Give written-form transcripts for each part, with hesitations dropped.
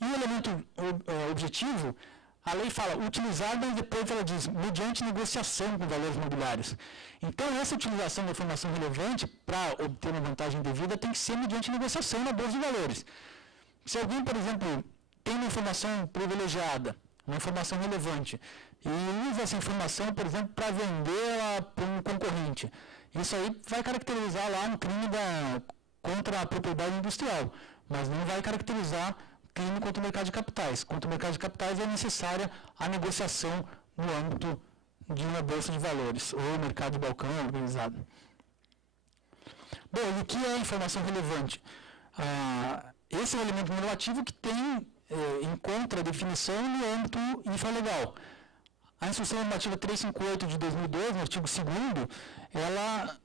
E o elemento objetivo, a lei fala utilizar, mas depois ela diz mediante negociação com valores mobiliários. Então, essa utilização da informação relevante para obter uma vantagem devida tem que ser mediante negociação na bolsa de valores. Se alguém, por exemplo, tem uma informação privilegiada, uma informação relevante, e usa essa informação, por exemplo, para vendê-la para um concorrente, isso aí vai caracterizar lá um crime contra a propriedade industrial, mas não vai caracterizar crime contra o mercado de capitais. Contra o mercado de capitais é necessária a negociação no âmbito de uma bolsa de valores, ou mercado de balcão organizado. Bom, e o que é informação relevante? Esse é um elemento normativo que encontra a definição no âmbito infralegal. A Instrução Normativa 358 de 2002, no artigo 2º, ela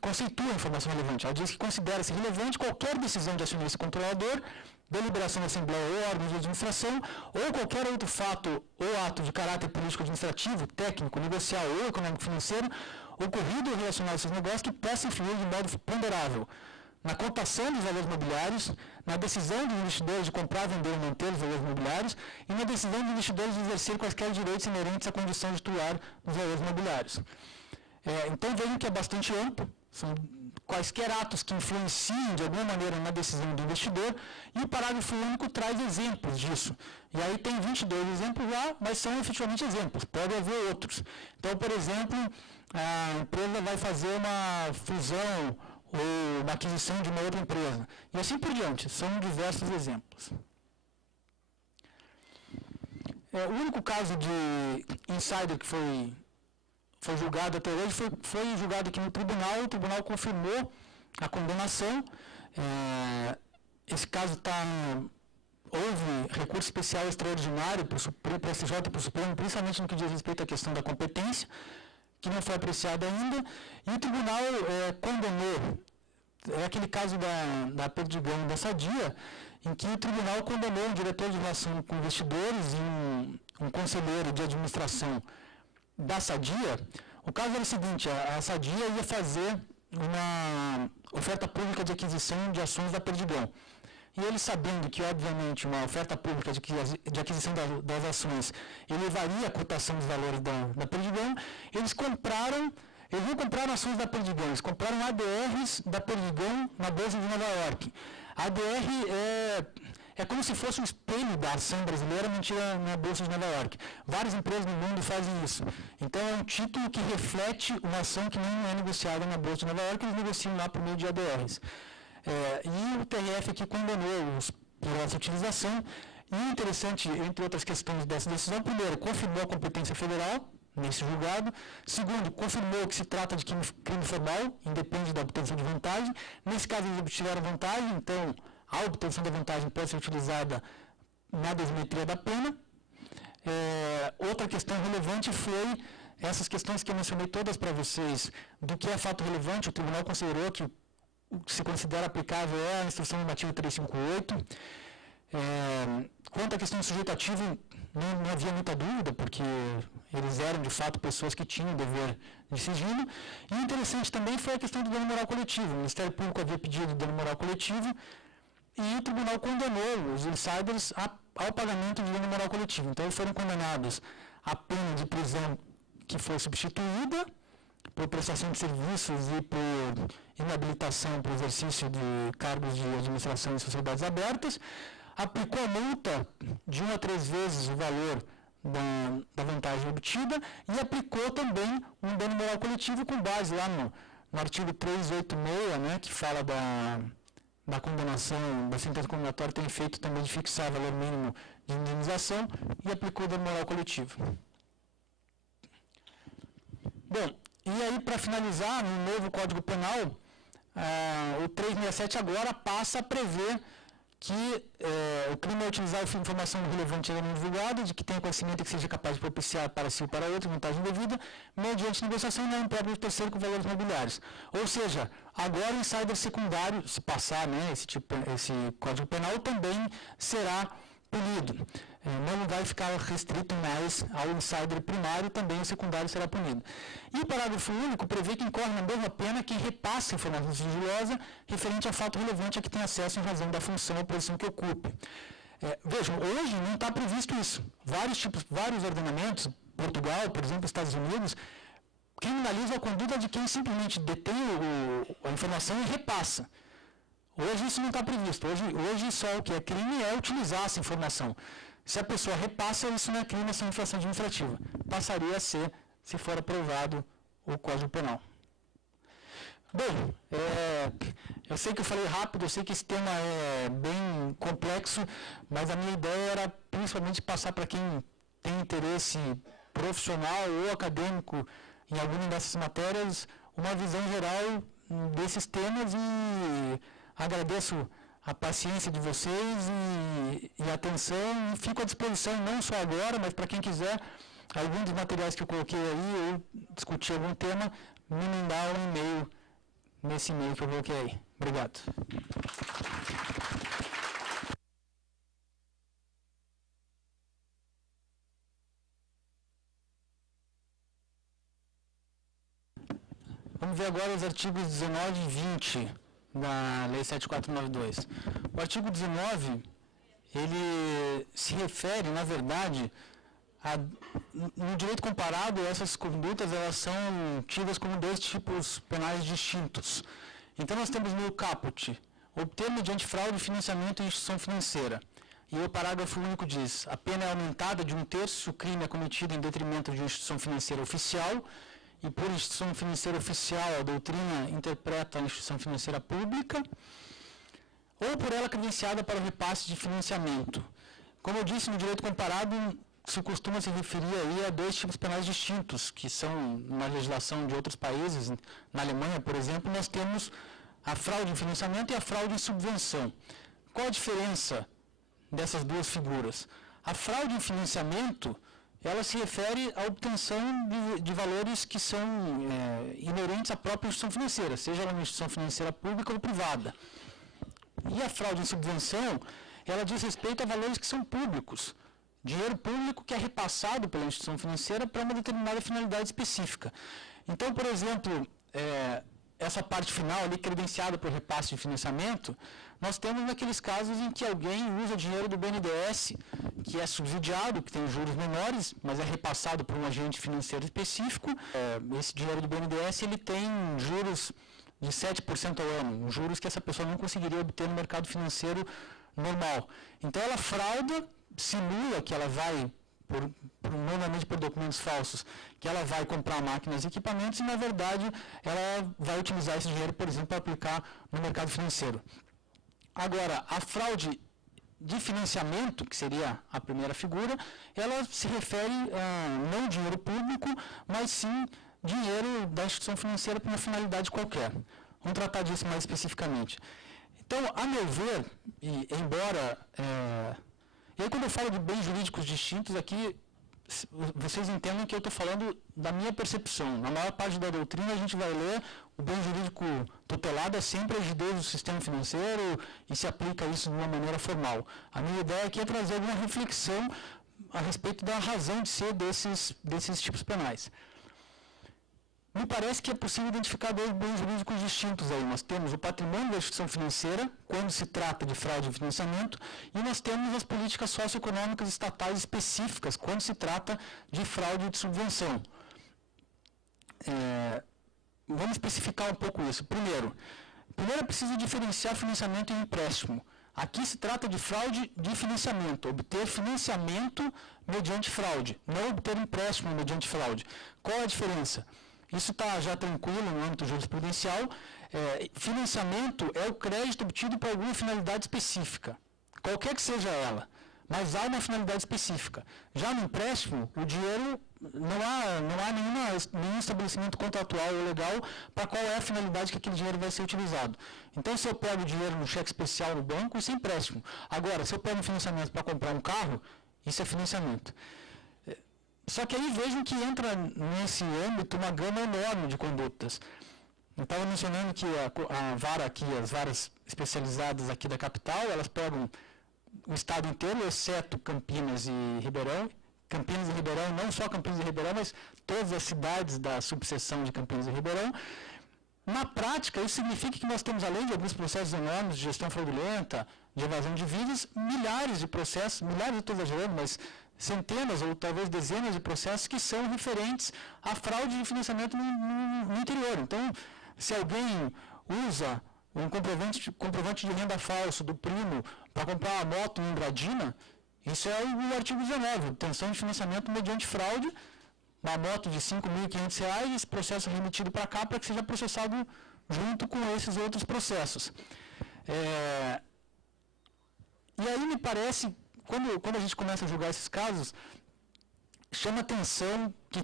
conceitua a informação relevante. Ela diz que considera-se relevante qualquer decisão de acionista controlador, deliberação da Assembleia ou órgãos de administração, ou qualquer outro fato ou ato de caráter político-administrativo, técnico, negocial ou econômico-financeiro, ocorrido ou relacionado a esses negócios que possa influir de modo ponderável na cotação dos valores mobiliários, na decisão dos investidores de comprar, vender ou manter os valores mobiliários e na decisão dos investidores de exercer quaisquer direitos inerentes à condição de titular dos valores mobiliários. Então, vejam que é bastante amplo, são quaisquer atos que influenciem de alguma maneira na decisão do investidor, e o parágrafo único traz exemplos disso. E aí tem 22 exemplos lá, mas são efetivamente exemplos, pode haver outros. Então, por exemplo, a empresa vai fazer uma fusão ou uma aquisição de uma outra empresa. E assim por diante, são diversos exemplos. O único caso de insider que foi julgado até hoje foi julgado aqui no tribunal, o tribunal confirmou a condenação. Esse caso houve recurso especial extraordinário para o STJ e para o Supremo, principalmente no que diz respeito à questão da competência, que não foi apreciada ainda, e o tribunal condenou, é aquele caso da Perdigão e da Sadia, em que o tribunal condenou um diretor de relação com investidores e um conselheiro de administração da Sadia. O caso era o seguinte, a Sadia ia fazer uma oferta pública de aquisição de ações da Perdigão. E eles, sabendo que, obviamente, uma oferta pública de aquisição das ações elevaria a cotação dos valores da Perdigão, eles não compraram ações da Perdigão, eles compraram ADRs da Perdigão na Bolsa de Nova York. A ADR é como se fosse um espelho da ação brasileira mantida na Bolsa de Nova York. Várias empresas no mundo fazem isso. Então, é um título que reflete uma ação que não é negociada na Bolsa de Nova York, eles negociam lá por meio de ADRs. E o TRF aqui condenou por essa utilização. E o interessante, entre outras questões dessa decisão, primeiro, confirmou a competência federal nesse julgado. Segundo, confirmou que se trata de crime formal, independe da obtenção de vantagem. Nesse caso, eles obtiveram vantagem, então a obtenção da vantagem pode ser utilizada na dosimetria da pena. Outra questão relevante foi essas questões que eu mencionei todas para vocês, do que é fato relevante. O tribunal considerou que o que se considera aplicável é a Instrução Normativa 358. Quanto à questão do sujeitativo, não havia muita dúvida, porque eles eram, de fato, pessoas que tinham dever de sigilo. E o interessante também foi a questão do dano moral coletivo. O Ministério Público havia pedido dano moral coletivo e o tribunal condenou os insiders ao pagamento de dano moral coletivo. Então, eles foram condenados à pena de prisão que foi substituída por prestação de serviços e por inabilitação para o exercício de cargos de administração em sociedades abertas, aplicou a multa de 1 a 3 vezes o valor da vantagem obtida e aplicou também um dano moral coletivo com base lá no artigo 386, né, que fala da condenação, da sentença condenatória, tem efeito também de fixar o valor mínimo de indenização e aplicou o dano moral coletivo. Bom, e aí, para finalizar, no novo Código Penal, o 367 agora passa a prever que o crime é utilizar informação relevante e não divulgada, de que tenha conhecimento que seja capaz de propiciar para si ou para outro vantagem devida, mediante negociação não imprópria de terceiro com valores mobiliários. Ou seja, agora o insider secundário, se passar, né, esse Código Penal, também será punido. Não vai ficar restrito mais ao insider primário, também o secundário será punido. E o parágrafo único prevê que incorre na mesma pena quem repassa informação sigilosa referente a fato relevante a que tem acesso em razão da função ou posição que ocupe. Vejam, hoje não está previsto isso. Vários ordenamentos, Portugal, por exemplo, Estados Unidos, criminalizam a conduta de quem simplesmente detém a informação e repassa. Hoje isso não está previsto. Hoje só o que é crime é utilizar essa informação. Se a pessoa repassa, isso não é crime, isso é infração administrativa. Passaria a ser, se for aprovado o Código Penal. Bom, eu sei que eu falei rápido, eu sei que esse tema é bem complexo, mas a minha ideia era principalmente passar para quem tem interesse profissional ou acadêmico em alguma dessas matérias, uma visão geral desses temas e agradeço a paciência de vocês e a atenção. Fico à disposição não só agora, mas para quem quiser, algum dos materiais que eu coloquei aí, ou discutir algum tema, me mandar um e-mail nesse e-mail que eu coloquei aí. Obrigado. Vamos ver agora os artigos 19 e 20 da Lei 7492. O artigo 19, ele se refere, na verdade, no direito comparado, essas condutas elas são tidas como dois tipos penais distintos. Então nós temos no caput, obter mediante fraude financiamento em instituição financeira. E o parágrafo único diz, a pena é aumentada de 1/3 se o crime é cometido em detrimento de uma instituição financeira oficial, e por instituição financeira oficial a doutrina interpreta a instituição financeira pública, ou por ela credenciada para o repasse de financiamento. Como eu disse, no direito comparado, se costuma se referir aí a dois tipos penais distintos, que são, na legislação de outros países, na Alemanha, por exemplo, nós temos a fraude em financiamento e a fraude em subvenção. Qual a diferença dessas duas figuras? A fraude em financiamento, ela se refere à obtenção de valores que são inerentes à própria instituição financeira, seja ela uma instituição financeira pública ou privada. E a fraude em subvenção, ela diz respeito a valores que são públicos, dinheiro público que é repassado pela instituição financeira para uma determinada finalidade específica. Então, por exemplo, essa parte final ali, credenciada para o repasse de financiamento, nós temos naqueles casos em que alguém usa dinheiro do BNDES, que é subsidiado, que tem juros menores, mas é repassado por um agente financeiro específico. Esse dinheiro do BNDES ele tem juros de 7% ao ano, juros que essa pessoa não conseguiria obter no mercado financeiro normal. Então ela frauda, simula que ela vai, normalmente por documentos falsos, que ela vai comprar máquinas e equipamentos e, na verdade, ela vai utilizar esse dinheiro, por exemplo, para aplicar no mercado financeiro. Agora, a fraude de financiamento, que seria a primeira figura, ela se refere a não dinheiro público, mas sim dinheiro da instituição financeira para uma finalidade qualquer. Vamos tratar disso mais especificamente. Então, a meu ver, e embora... E aí, quando eu falo de bens jurídicos distintos, aqui vocês entendem que eu estou falando da minha percepção. Na maior parte da doutrina, a gente vai ler o bem jurídico tutelado é sempre a rigidez do sistema financeiro e se aplica isso de uma maneira formal. A minha ideia aqui é trazer alguma reflexão a respeito da razão de ser desses tipos penais. Me parece que é possível identificar dois bens jurídicos distintos aí. Nós temos o patrimônio da instituição financeira, quando se trata de fraude e financiamento, e nós temos as políticas socioeconômicas estatais específicas, quando se trata de fraude e de subvenção. Vamos especificar um pouco isso. Primeiro é preciso diferenciar financiamento e empréstimo. Aqui se trata de fraude de financiamento, obter financiamento mediante fraude, não obter empréstimo mediante fraude. Qual a diferença? Isso está já tranquilo no âmbito jurisprudencial. Financiamento é o crédito obtido por alguma finalidade específica, qualquer que seja ela, mas há uma finalidade específica. Já no empréstimo, o dinheiro, não há nenhum estabelecimento contratual ou legal para qual é a finalidade que aquele dinheiro vai ser utilizado. Então, se eu pego dinheiro no cheque especial no banco, isso é empréstimo. Agora, se eu pego um financiamento para comprar um carro, isso é financiamento. Só que aí vejam que entra nesse âmbito uma gama enorme de condutas. Eu estava mencionando que a vara aqui, as varas especializadas aqui da capital, elas pegam o estado inteiro, exceto Campinas e Ribeirão. Campinas e Ribeirão, não só Campinas e Ribeirão, mas todas as cidades da subseção de Campinas e Ribeirão. Na prática, isso significa que nós temos, além de alguns processos enormes de gestão fraudulenta, de evasão de divisas, milhares de processos, milhares eu estou exagerando, mas centenas ou talvez dezenas de processos que são referentes à fraude de financiamento no interior. Então, se alguém usa um comprovante de renda falso do primo para comprar uma moto em Andradina, isso é o artigo 19, obtenção de financiamento mediante fraude, uma moto de R$ 5.500, esse processo é remetido para cá para que seja processado junto com esses outros processos. E aí me parece, quando a gente começa a julgar esses casos, chama atenção que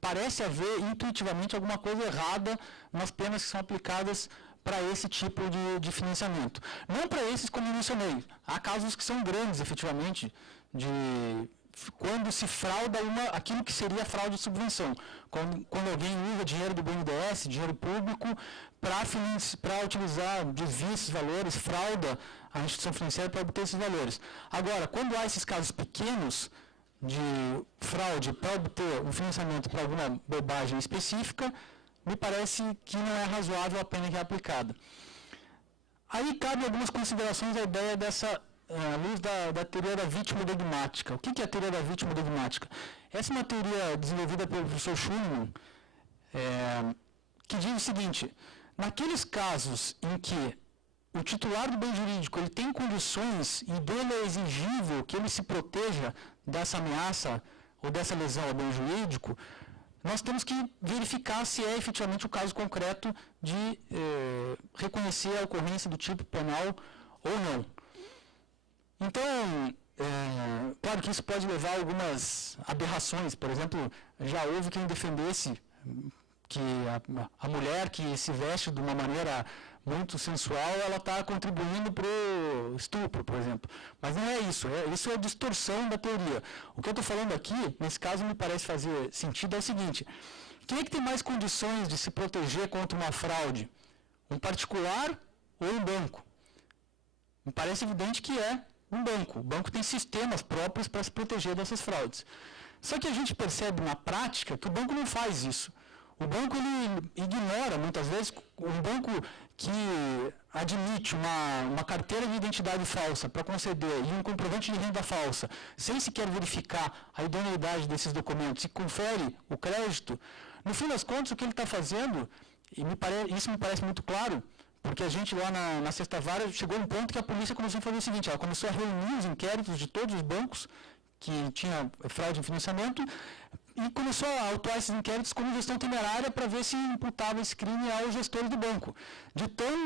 parece haver intuitivamente alguma coisa errada nas penas que são aplicadas para esse tipo de financiamento. Não para esses, como eu mencionei. Há casos que são grandes, efetivamente, de quando se frauda aquilo que seria fraude de subvenção. Quando alguém usa dinheiro do BNDES, dinheiro público, para utilizar, desvia esses valores, frauda a instituição financeira para obter esses valores. Agora, quando há esses casos pequenos de fraude para obter um financiamento para alguma bobagem específica, me parece que não é razoável a pena que é aplicada. Aí cabe algumas considerações à ideia dessa, à luz da teoria da vítima dogmática. O que é a teoria da vítima dogmática? Essa é uma teoria desenvolvida pelo professor Schumann, que diz o seguinte: naqueles casos em que o titular do bem jurídico ele tem condições e dele é exigível que ele se proteja dessa ameaça ou dessa lesão ao bem jurídico, nós temos que verificar se é efetivamente o caso concreto de reconhecer a ocorrência do tipo penal ou não. Então, claro que isso pode levar a algumas aberrações. Por exemplo, já houve quem defendesse que a mulher que se veste de uma maneira muito sensual, ela está contribuindo para o estupro, por exemplo. Mas não é isso, isso é distorção da teoria. O que eu estou falando aqui, nesse caso, me parece fazer sentido é o seguinte: quem é que tem mais condições de se proteger contra uma fraude? Um particular ou um banco? Me parece evidente que é um banco. O banco tem sistemas próprios para se proteger dessas fraudes. Só que a gente percebe na prática que o banco não faz isso. O banco ele ignora, muitas vezes, um banco que admite uma carteira de identidade falsa para conceder e um comprovante de renda falsa, sem sequer verificar a idoneidade desses documentos e confere o crédito, no fim das contas, o que ele está fazendo, e isso me parece muito claro, porque a gente lá na sexta vara chegou a um ponto que a polícia começou a fazer o seguinte: ela começou a reunir os inquéritos de todos os bancos que tinham fraude em financiamento e começou a autuar esses inquéritos como gestão temerária para ver se imputava esse crime aos gestores do banco. De tão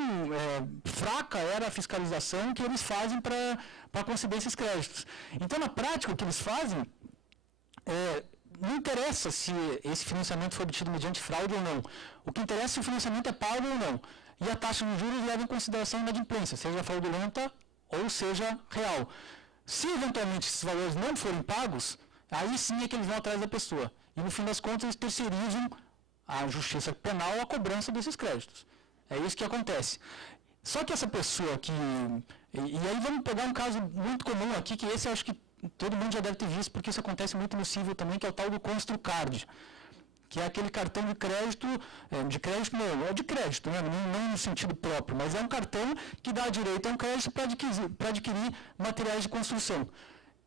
fraca era a fiscalização que eles fazem para conceder esses créditos. Então, na prática, o que eles fazem, não interessa se esse financiamento foi obtido mediante fraude ou não. O que interessa é se o financiamento é pago ou não. E a taxa de juros leva em consideração a inadimplência, seja fraudulenta ou seja real. Se eventualmente esses valores não forem pagos, aí sim é que eles vão atrás da pessoa. E no fim das contas eles terceirizam a justiça penal a cobrança desses créditos. É isso que acontece. Só que essa pessoa que... E aí vamos pegar um caso muito comum aqui, que esse eu acho que todo mundo já deve ter visto, porque isso acontece muito no civil também, que é o tal do Construcard, que é aquele cartão de crédito, de crédito, né? Não no sentido próprio, mas é um cartão que dá direito a um crédito para adquirir materiais de construção.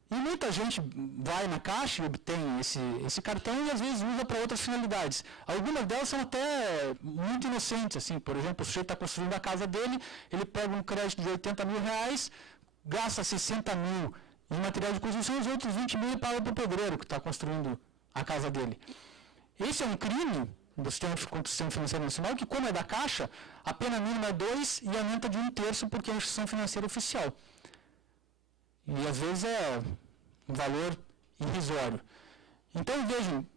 E muita gente vai na caixa e obtém esse cartão e às vezes usa para outras finalidades. Algumas delas são até muito inocentes, assim, por exemplo, o sujeito está construindo a casa dele, ele pega um crédito de R$80.000, gasta 60 mil em material de construção e os outros 20 mil ele paga para o pedreiro que está construindo a casa dele. Esse é um crime do Sistema Financeiro Nacional que, como é da Caixa, a pena mínima é 2 e aumenta de 1/3 porque é uma instituição financeira oficial. E às vezes é um valor irrisório. Então, vejam,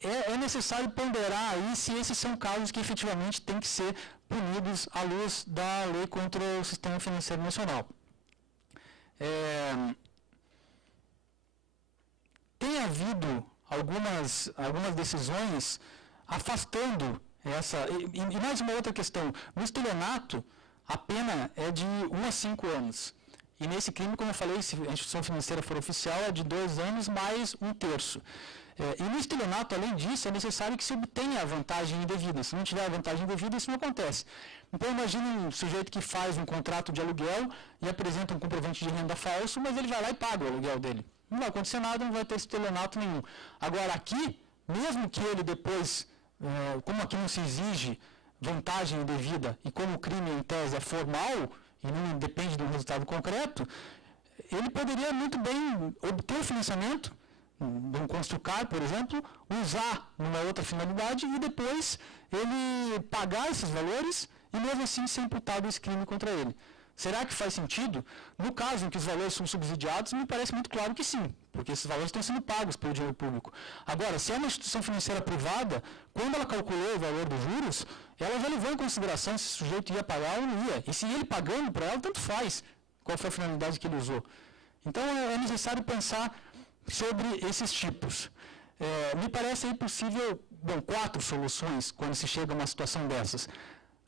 é necessário ponderar aí se esses são casos que efetivamente têm que ser punidos à luz da lei contra o Sistema Financeiro Nacional. Tem havido algumas decisões afastando essa... E mais uma outra questão. No estelionato, a pena é de 1 a 5 anos. E nesse crime, como eu falei, se a instituição financeira for oficial, é de 2 anos mais 1/3. E no estelionato, além disso, é necessário que se obtenha a vantagem indevida. Se não tiver a vantagem indevida, isso não acontece. Então, imagine um sujeito que faz um contrato de aluguel e apresenta um comprovante de renda falso, mas ele vai lá e paga o aluguel dele. Não vai acontecer nada, não vai ter estelionato nenhum. Agora, aqui, mesmo que ele depois, como aqui não se exige vantagem indevida e como o crime, em tese, é formal e não depende de um resultado concreto, ele poderia muito bem obter o financiamento de um construcar, por exemplo, usar numa outra finalidade e depois ele pagar esses valores e mesmo assim ser imputado esse crime contra ele. Será que faz sentido? No caso em que os valores são subsidiados, me parece muito claro que sim, porque esses valores estão sendo pagos pelo dinheiro público. Agora, se é uma instituição financeira privada, quando ela calculou o valor dos juros, ela já levou em consideração se o sujeito ia pagar ou não ia. E se ele pagando para ela, tanto faz qual foi a finalidade que ele usou. Então, é necessário pensar sobre esses tipos. Me parece aí possível, 4 soluções quando se chega a uma situação dessas.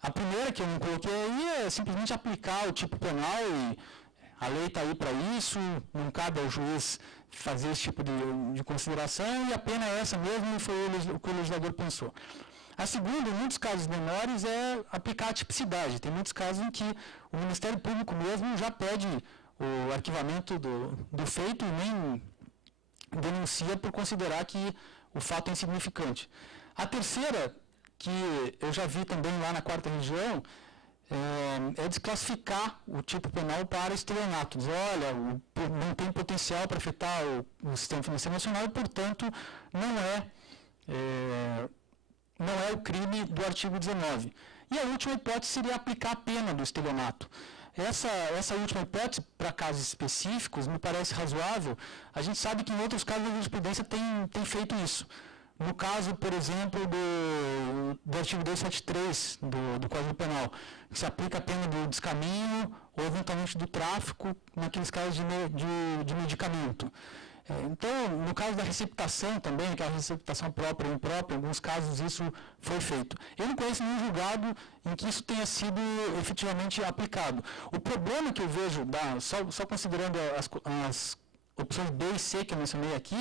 A primeira que eu não coloquei aí é simplesmente aplicar o tipo penal e a lei está aí para isso, não cabe ao juiz fazer esse tipo de consideração e a pena é essa mesmo e foi o que o legislador pensou. A segunda, em muitos casos menores, é aplicar a tipicidade. Tem muitos casos em que o Ministério Público mesmo já pede o arquivamento do feito e nem denuncia por considerar que o fato é insignificante. A terceira, que eu já vi também lá na 4ª região, é desclassificar o tipo penal para estelionato. Dizer, olha, não tem potencial para afetar o sistema financeiro nacional e, portanto, não é o crime do artigo 19. E a última hipótese seria aplicar a pena do estelionato. Essa última hipótese, para casos específicos, me parece razoável. A gente sabe que em outros casos a jurisprudência tem feito isso. No caso, por exemplo, do artigo 273 do Código Penal, que se aplica a pena do descaminho ou eventualmente do tráfico naqueles casos de medicamento. Então, no caso da receptação também, que é a receptação própria ou imprópria, em alguns casos isso foi feito. Eu não conheço nenhum julgado em que isso tenha sido efetivamente aplicado. O problema que eu vejo, só considerando as opções B e C que eu mencionei aqui,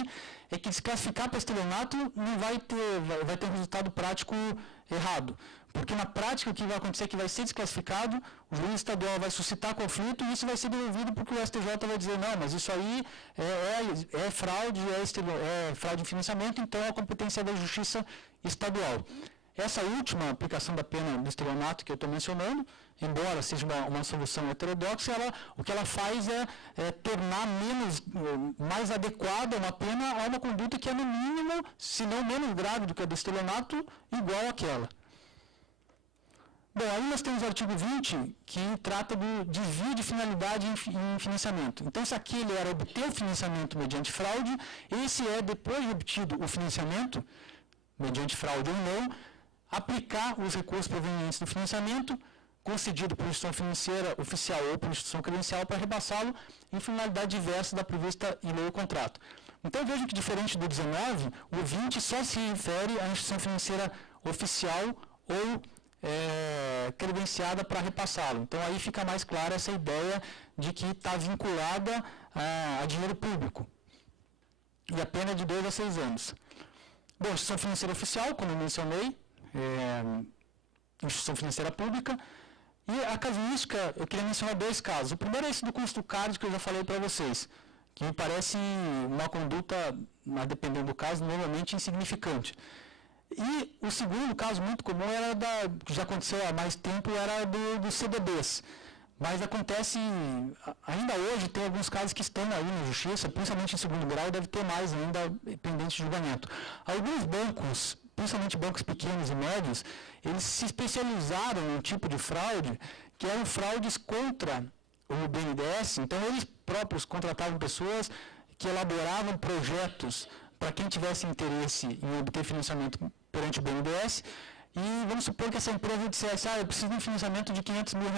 é que desclassificar para estelionato não vai ter um resultado prático errado. Porque na prática o que vai acontecer é que vai ser desclassificado, o juiz estadual vai suscitar conflito e isso vai ser devolvido porque o STJ vai dizer, não, mas isso aí é fraude, é fraude em financiamento, então é a competência da justiça estadual. Essa última aplicação da pena do estelionato que eu estou mencionando, embora seja uma solução heterodoxa, o que ela faz é tornar mais adequada uma pena a uma conduta que é no mínimo, se não menos grave do que a do estelionato, igual àquela. Bom, aí nós temos o artigo 20, que trata do desvio de finalidade em financiamento. Então, se aquele era obter o financiamento mediante fraude, esse é, depois de obtido o financiamento, mediante fraude ou não, aplicar os recursos provenientes do financiamento, concedido por instituição financeira oficial ou por instituição credencial, para repassá-lo em finalidade diversa da prevista em lei ou contrato. Então, vejam que, diferente do 19, o 20 só se refere à instituição financeira oficial ou credenciada para repassá-lo. Então, aí fica mais clara essa ideia de que está vinculada a dinheiro público. E a pena é de 2 a 6 anos. Bom, instituição financeira oficial, como eu mencionei, instituição financeira pública. E a casuística, eu queria mencionar 2 casos. O primeiro é esse do construcard que eu já falei para vocês, que me parece uma conduta, dependendo do caso, normalmente insignificante. E o segundo caso muito comum que já aconteceu há mais tempo, era dos CDBs. Mas acontece, ainda hoje, tem alguns casos que estão aí na justiça, principalmente em segundo grau, deve ter mais ainda pendente de julgamento. Alguns bancos, principalmente bancos pequenos e médios, eles se especializaram em um tipo de fraude, que eram fraudes contra o BNDES. Então, eles próprios contratavam pessoas que elaboravam projetos para quem tivesse interesse em obter financiamento perante o BNDES, e vamos supor que essa empresa dissesse, eu preciso de um financiamento de R$500 mil.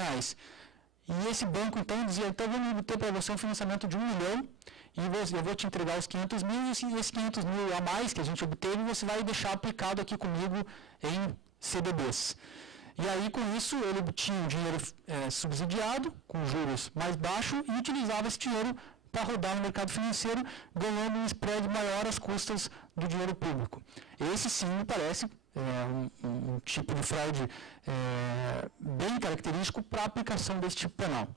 E esse banco, então, dizia, então vamos obter para você um financiamento de R$1 milhão, e eu vou te entregar os 500 mil, e esses 500 mil a mais que a gente obteve, você vai deixar aplicado aqui comigo em CDBs. E aí, com isso, ele tinha um dinheiro subsidiado, com juros mais baixos, e utilizava esse dinheiro para rodar no mercado financeiro, ganhando um spread maior às custas do dinheiro público. Esse sim me parece um tipo de fraude bem característico para a aplicação desse tipo penal.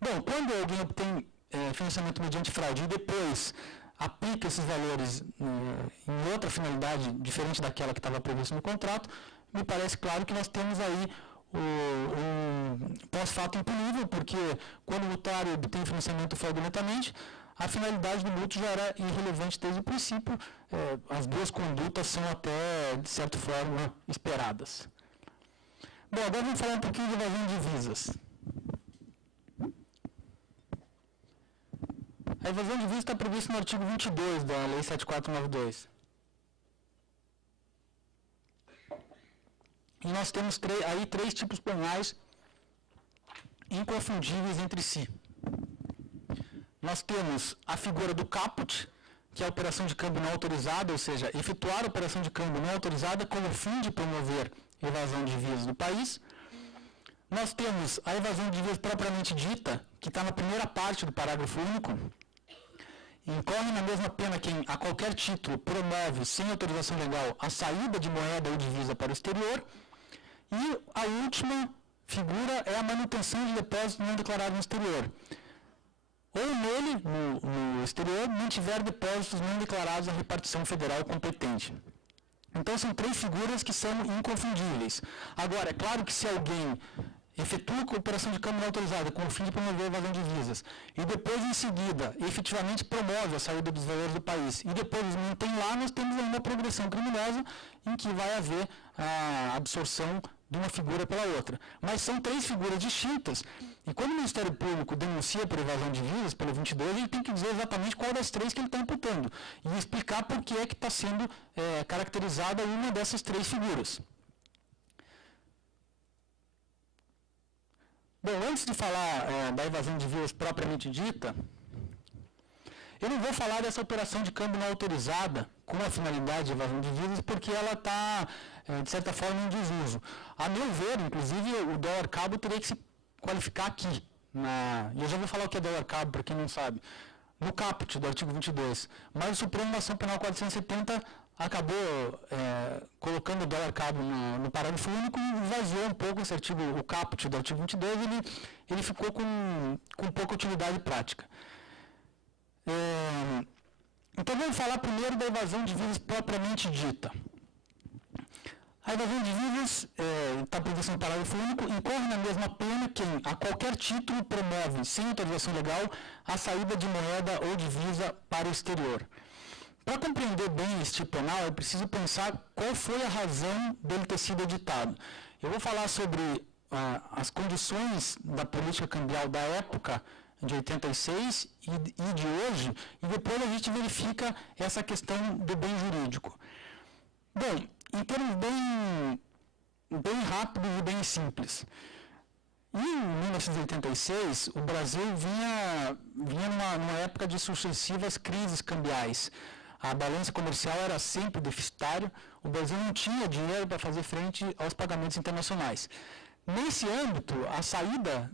Bom, quando alguém obtém financiamento mediante fraude e depois aplica esses valores em outra finalidade diferente daquela que estava prevista no contrato, me parece claro que nós temos aí o pós-fato impunível, porque quando o mutuário obtém financiamento fraudulentamente, a finalidade do mútuo já era irrelevante desde o princípio, as duas condutas são até, de certa forma, esperadas. Bom, agora vamos falar um pouquinho de evasão de divisas. A evasão de divisas está prevista no artigo 22 da Lei 7492. E nós temos aí três tipos penais inconfundíveis entre si. Nós temos a figura do caput, que é a operação de câmbio não autorizada, ou seja, efetuar a operação de câmbio não autorizada com o fim de promover evasão de divisas do país. Nós temos a evasão de divisas propriamente dita, que está na primeira parte do parágrafo único. Incorre na mesma pena quem, a qualquer título, promove, sem autorização legal, a saída de moeda ou divisa para o exterior. E a última figura é a manutenção de depósitos não declarados no exterior. Ou nele, no exterior, não tiver depósitos não declarados à repartição federal competente. Então, são três figuras que são inconfundíveis. Agora, é claro que se alguém efetua a operação de câmbio não autorizada com o fim de promover a evasão de divisas e depois, em seguida, efetivamente promove a saída dos valores do país e depois os mantém lá, nós temos aí uma progressão criminosa em que vai haver a absorção de uma figura pela outra. Mas são três figuras distintas e quando o Ministério Público denuncia por evasão de divisas, pelo 22, ele tem que dizer exatamente qual das três que ele está imputando e explicar por que é que está sendo caracterizada uma dessas três figuras. Bom, antes de falar da evasão de divisas propriamente dita, eu não vou falar dessa operação de câmbio não autorizada com a finalidade de evasão de divisas, porque ela está, de certa forma, em desuso. A meu ver, inclusive, o dólar cabo teria que se qualificar aqui. E eu já vou falar o que é dólar cabo, para quem não sabe. No caput do artigo 22. Mas o Supremo, na ação penal 470, acabou colocando o dólar cabo no parágrafo único e esvaziou um pouco esse artigo, o caput do artigo 22, ele ficou com pouca utilidade prática. Então vamos falar primeiro da evasão de divisas propriamente dita. A evasão de divisas está prevista no parágrafo único, incorre na mesma pena quem, a qualquer título, promove, sem autorização legal, a saída de moeda ou divisa para o exterior. Para compreender bem esse tipo penal, é preciso pensar qual foi a razão dele ter sido editado. Eu vou falar sobre as condições da política cambial da época, de 86 e de hoje, e depois a gente verifica essa questão do bem jurídico. Bom, em termos bem rápidos e bem simples. Em 1986, o Brasil vinha numa época de sucessivas crises cambiais. A balança comercial era sempre deficitária, o Brasil não tinha dinheiro para fazer frente aos pagamentos internacionais. Nesse âmbito, a saída,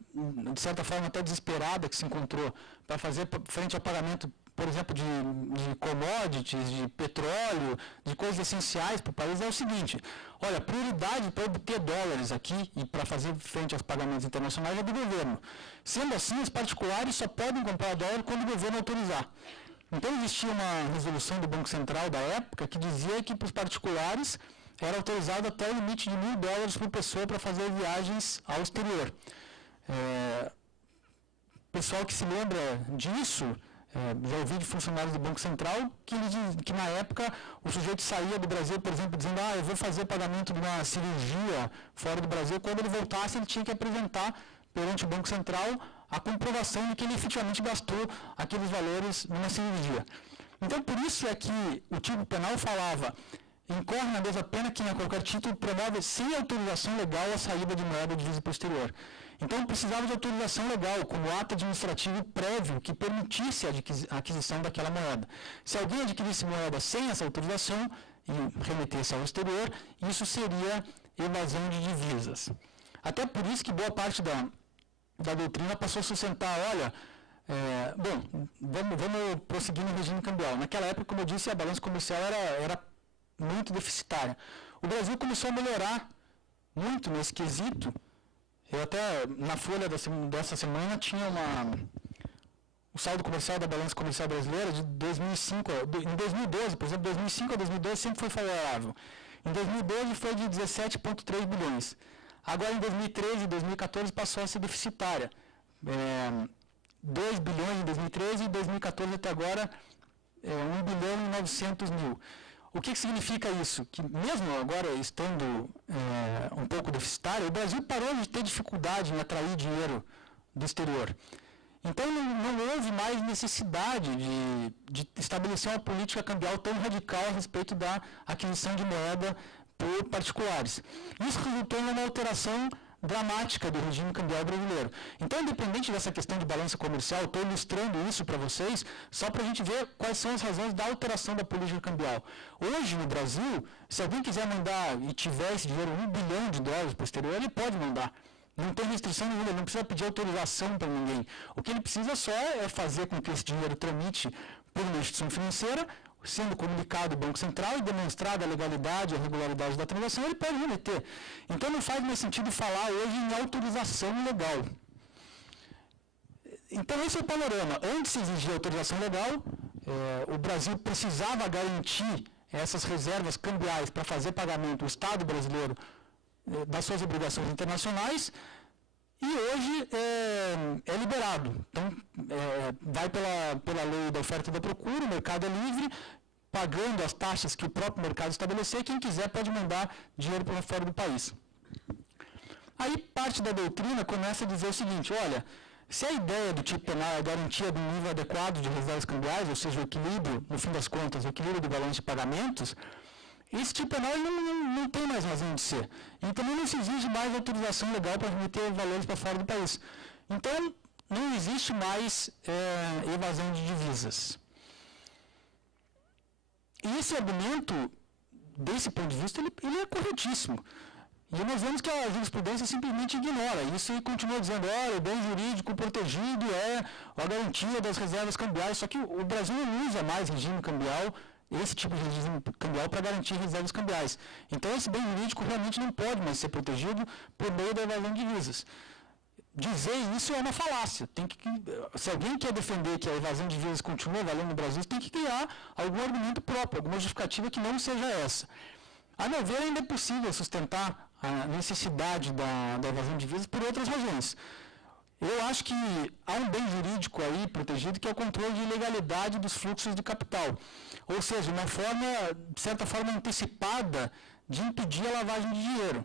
de certa forma até desesperada, que se encontrou para fazer frente ao pagamento, por exemplo, de commodities, de petróleo, de coisas essenciais para o país, é o seguinte: olha, a prioridade para obter dólares aqui e para fazer frente aos pagamentos internacionais é do governo. Sendo assim, os particulares só podem comprar dólar quando o governo autorizar. Então, existia uma resolução do Banco Central da época que dizia que para os particulares era autorizado até o limite de $1.000 por pessoa para fazer viagens ao exterior. Pessoal que se lembra disso, já ouvi de funcionários do Banco Central que na época o sujeito saía do Brasil, por exemplo, dizendo: eu vou fazer pagamento de uma cirurgia fora do Brasil. Quando ele voltasse, ele tinha que apresentar perante o Banco Central a comprovação de que ele efetivamente gastou aqueles valores numa cirurgia. Então, por isso é que o tipo penal falava: incorre na mesma pena quem a qualquer título promove sem autorização legal a saída de moeda de divisa para o exterior. Então precisava de autorização legal, como ato administrativo prévio que permitisse a aquisição daquela moeda. Se alguém adquirisse moeda sem essa autorização e remetesse ao exterior, isso seria evasão de divisas. Até por isso que boa parte da doutrina passou a sustentar: olha, Vamos prosseguir no regime cambial. Naquela época, como eu disse, a balança comercial era muito deficitária. O Brasil começou a melhorar muito nesse quesito. Eu até, na folha dessa semana, tinha o saldo comercial da balança comercial brasileira de 2005, em 2012, por exemplo, 2005 a 2012 sempre foi favorável. Em 2012 foi de 17,3 bilhões. Agora, em 2013 e 2014, passou a ser deficitária. 2 bilhões em 2013 e 2014 até agora 1 bilhão e 900 mil. O que significa isso? Que mesmo agora estando um pouco deficitário, o Brasil parou de ter dificuldade em atrair dinheiro do exterior. Então não houve mais necessidade de estabelecer uma política cambial tão radical a respeito da aquisição de moeda por particulares. Isso resultou em uma alteração dramática do regime cambial brasileiro. Então, independente dessa questão de balança comercial, estou ilustrando isso para vocês, só para a gente ver quais são as razões da alteração da política cambial. Hoje, no Brasil, se alguém quiser mandar e tiver esse dinheiro, $1 bilhão para o exterior, ele pode mandar. Não tem restrição nenhuma, ele não precisa pedir autorização para ninguém. O que ele precisa só é fazer com que esse dinheiro tramite por uma instituição financeira, sendo comunicado ao Banco Central e demonstrada a legalidade e a regularidade da transação, ele pode remeter. Então não faz mais sentido falar hoje em autorização legal. Então esse é o panorama. Antes de exigir autorização legal, o Brasil precisava garantir essas reservas cambiais para fazer pagamento, o Estado brasileiro, das suas obrigações internacionais, e hoje é liberado. Então, vai pela lei da oferta e da procura, o mercado é livre, pagando as taxas que o próprio mercado estabelecer, quem quiser pode mandar dinheiro para fora do país. Aí parte da doutrina começa a dizer o seguinte, olha, se a ideia do tipo penal é a garantia de um nível adequado de reservas cambiais, ou seja, o equilíbrio, no fim das contas, o equilíbrio do balanço de pagamentos, esse tipo penal não tem mais razão de ser. E também não se exige mais autorização legal para remeter valores para fora do país. Então, não existe mais evasão de divisas. E esse argumento, desse ponto de vista, ele é corretíssimo. E nós vemos que a jurisprudência simplesmente ignora isso e continua dizendo, olha, o bem jurídico protegido é a garantia das reservas cambiais. Só que o Brasil não usa mais regime cambial, esse tipo de regime cambial para garantir reservas cambiais. Então, esse bem jurídico realmente não pode mais ser protegido por meio da evasão de divisas. Dizer isso é uma falácia. Se alguém quer defender que a evasão de divisas continua valendo no Brasil, tem que criar algum argumento próprio, alguma justificativa que não seja essa. A meu ver, ainda é possível sustentar a necessidade da evasão de divisas por outras razões. Eu acho que há um bem jurídico aí protegido que é o controle de legalidade dos fluxos de capital. Ou seja, uma forma, de certa forma, antecipada de impedir a lavagem de dinheiro.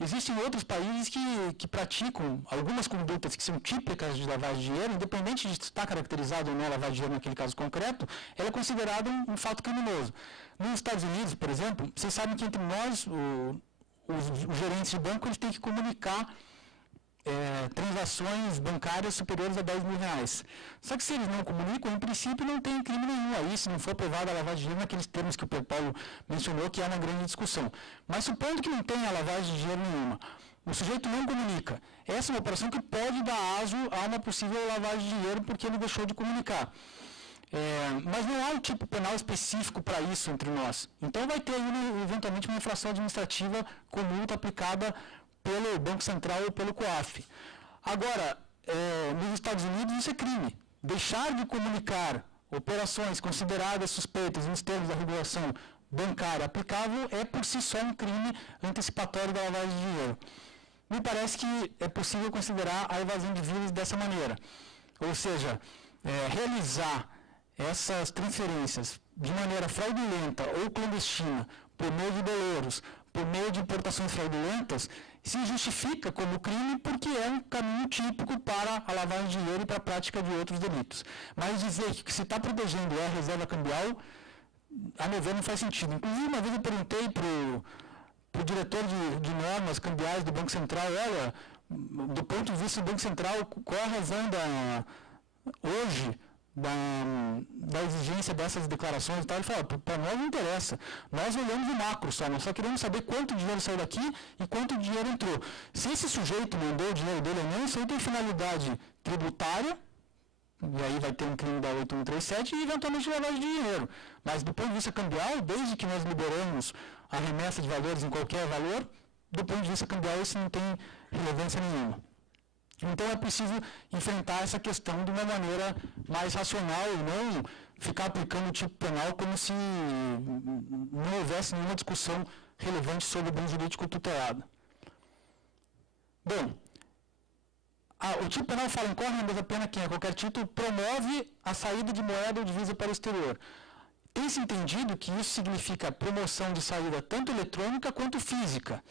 Existem outros países que praticam algumas condutas que são típicas de lavagem de dinheiro, independente de estar caracterizado ou não a lavagem de dinheiro naquele caso concreto, ela é considerada um fato criminoso. Nos Estados Unidos, por exemplo, vocês sabem que entre nós, os gerentes de banco, eles têm que comunicar transações bancárias superiores a R$10.000. Só que se eles não comunicam, em princípio não tem crime nenhum aí, se não for provada a lavagem de dinheiro naqueles termos que o Pedro Paulo mencionou, que é uma grande discussão. Mas supondo que não tenha lavagem de dinheiro nenhuma, o sujeito não comunica. Essa é uma operação que pode dar aso a uma possível lavagem de dinheiro porque ele deixou de comunicar. Mas não há um tipo penal específico para isso entre nós. Então vai ter aí, eventualmente, uma infração administrativa com multa aplicada pelo Banco Central ou pelo COAF. Agora, nos Estados Unidos isso é crime. Deixar de comunicar operações consideradas suspeitas nos termos da regulação bancária aplicável é por si só um crime antecipatório da lavagem de dinheiro. Me parece que é possível considerar a evasão de divisas dessa maneira. Ou seja, realizar essas transferências de maneira fraudulenta ou clandestina por meio de boleiros, por meio de importações fraudulentas, se justifica como crime porque é um caminho típico para a lavagem de dinheiro e para a prática de outros delitos. Mas dizer que se está protegendo a reserva cambial, a meu ver, não faz sentido. Inclusive, uma vez eu perguntei para o diretor de normas cambiais do Banco Central, olha, do ponto de vista do Banco Central, qual é a razão hoje da exigência dessas declarações e tal? Ele falou, para nós não interessa, nós olhamos o macro só, nós só queremos saber quanto dinheiro saiu daqui e quanto dinheiro entrou. Se esse sujeito mandou o dinheiro dele ou não, isso aí tem finalidade tributária, e aí vai ter um crime da 8137 e eventualmente lavagem de dinheiro. Mas do ponto de vista cambial, desde que nós liberamos a remessa de valores em qualquer valor, do ponto de vista cambial isso não tem relevância nenhuma. Então é preciso enfrentar essa questão de uma maneira mais racional e não ficar aplicando o tipo penal como se não houvesse nenhuma discussão relevante sobre o bem jurídico tutelado. Bom, o tipo penal fala incorre na mesma pena quem a qualquer título promove a saída de moeda ou divisa para o exterior. Tem-se entendido que isso significa promoção de saída tanto eletrônica quanto física.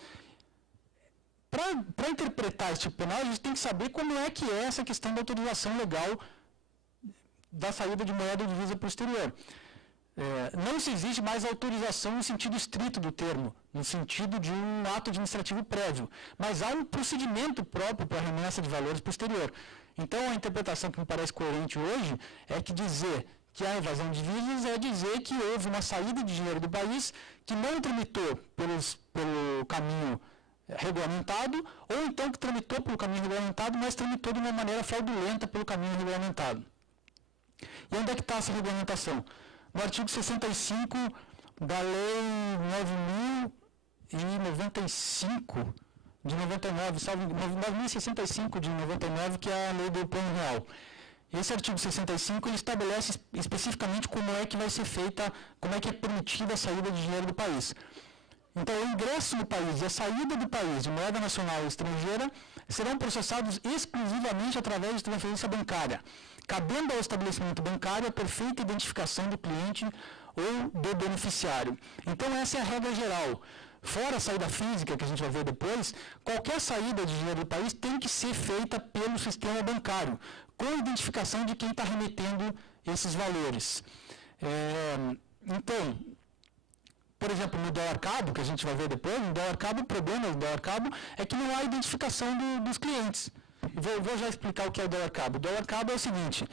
Para interpretar esse tipo penal, a gente tem que saber como é que é essa questão da autorização legal da saída de moeda ou divisa para o exterior. Não se exige mais autorização no sentido estrito do termo, no sentido de um ato administrativo prévio, mas há um procedimento próprio para a remessa de valores para o exterior. Então, a interpretação que me parece coerente hoje é que dizer que a evasão de divisas é dizer que houve uma saída de dinheiro do país que não tramitou pelo caminho regulamentado, ou então que tramitou pelo caminho regulamentado, mas tramitou de uma maneira fraudulenta pelo caminho regulamentado. E onde é que está essa regulamentação? No artigo 65 da Lei 9.095 de 99, 9.065 de 99, que é a Lei do Plano Real. Esse artigo 65 ele estabelece especificamente como é que vai ser feita, como é que é permitida a saída de dinheiro do país. Então, o ingresso no país e a saída do país de moeda nacional e estrangeira serão processados exclusivamente através de transferência bancária, cabendo ao estabelecimento bancário a perfeita identificação do cliente ou do beneficiário. Então, essa é a regra geral. Fora a saída física, que a gente vai ver depois, qualquer saída de dinheiro do país tem que ser feita pelo sistema bancário, com a identificação de quem está remetendo esses valores. Então, por exemplo, no dólar cabo, que a gente vai ver depois, no dólar cabo, o problema do dólar cabo é que não há identificação dos clientes. Vou já explicar o que é o dólar cabo. O dólar cabo é o seguinte,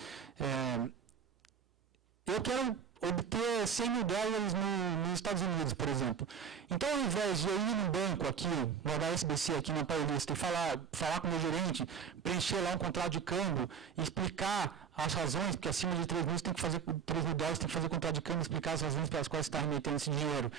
eu quero obter 100 mil dólares nos Estados Unidos, por exemplo. Então, ao invés de eu ir no banco aqui, no HSBC, aqui na Paulista, e falar com o meu gerente, preencher lá um contrato de câmbio, e explicar as razões, porque acima de 3 mil dólares tem que fazer contrato de câmbio, explicar as razões pelas quais você está remetendo esse dinheiro,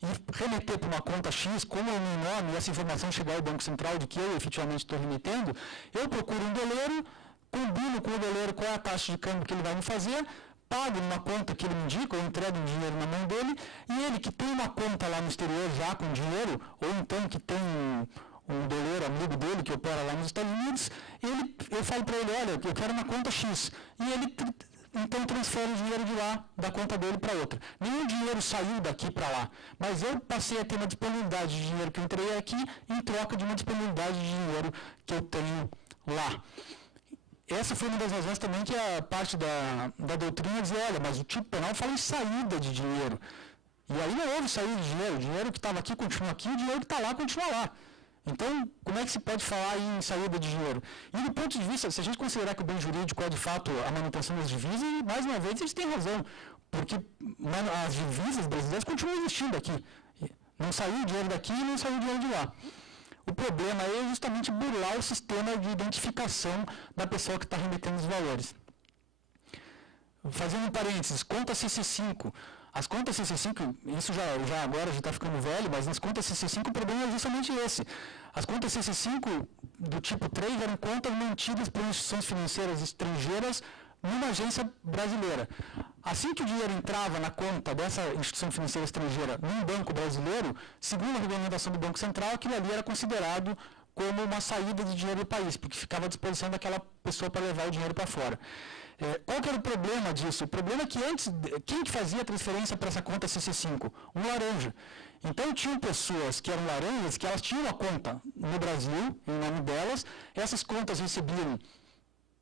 e remeter para uma conta X, como é o meu nome, e essa informação chegar ao Banco Central de que eu efetivamente estou remetendo, eu procuro um doleiro, combino com o doleiro qual é a taxa de câmbio que ele vai me fazer, pago numa conta que ele me indica, eu entrego um dinheiro na mão dele, e ele que tem uma conta lá no exterior já com dinheiro, ou então que tem um doleiro amigo dele que opera lá nos Estados Unidos, eu falo para ele, olha, eu quero uma conta X, e ele então transfere o dinheiro de lá, da conta dele para outra. Nenhum dinheiro saiu daqui para lá, mas eu passei a ter uma disponibilidade de dinheiro que eu entreguei aqui em troca de uma disponibilidade de dinheiro que eu tenho lá. Essa foi uma das razões também que a parte da doutrina dizia, olha, mas o tipo penal fala em saída de dinheiro. E aí não houve saída de dinheiro, o dinheiro que estava aqui continua aqui, o dinheiro que está lá continua lá. Então, como é que se pode falar em saída de dinheiro? E do ponto de vista, se a gente considerar que o bem jurídico é de fato a manutenção das divisas, mais uma vez eles têm razão, porque as divisas brasileiras continuam existindo aqui. Não saiu o dinheiro daqui e não saiu o dinheiro de lá. O problema é justamente burlar o sistema de identificação da pessoa que está remetendo os valores. Fazendo um parênteses, conta CC5. As contas CC5, isso já agora já está ficando velho, mas nas contas CC5 o problema é justamente esse. As contas CC5 do tipo 3 eram contas mantidas por instituições financeiras estrangeiras numa agência brasileira. Assim que o dinheiro entrava na conta dessa instituição financeira estrangeira num banco brasileiro, segundo a regulamentação do Banco Central, aquilo ali era considerado como uma saída de dinheiro do país, porque ficava à disposição daquela pessoa para levar o dinheiro para fora. Qual que era o problema disso? O problema é que antes, quem que fazia a transferência para essa conta CC5? Um laranja. Então tinham pessoas que eram laranjas, que elas tinham uma conta no Brasil, em nome delas, essas contas recebiam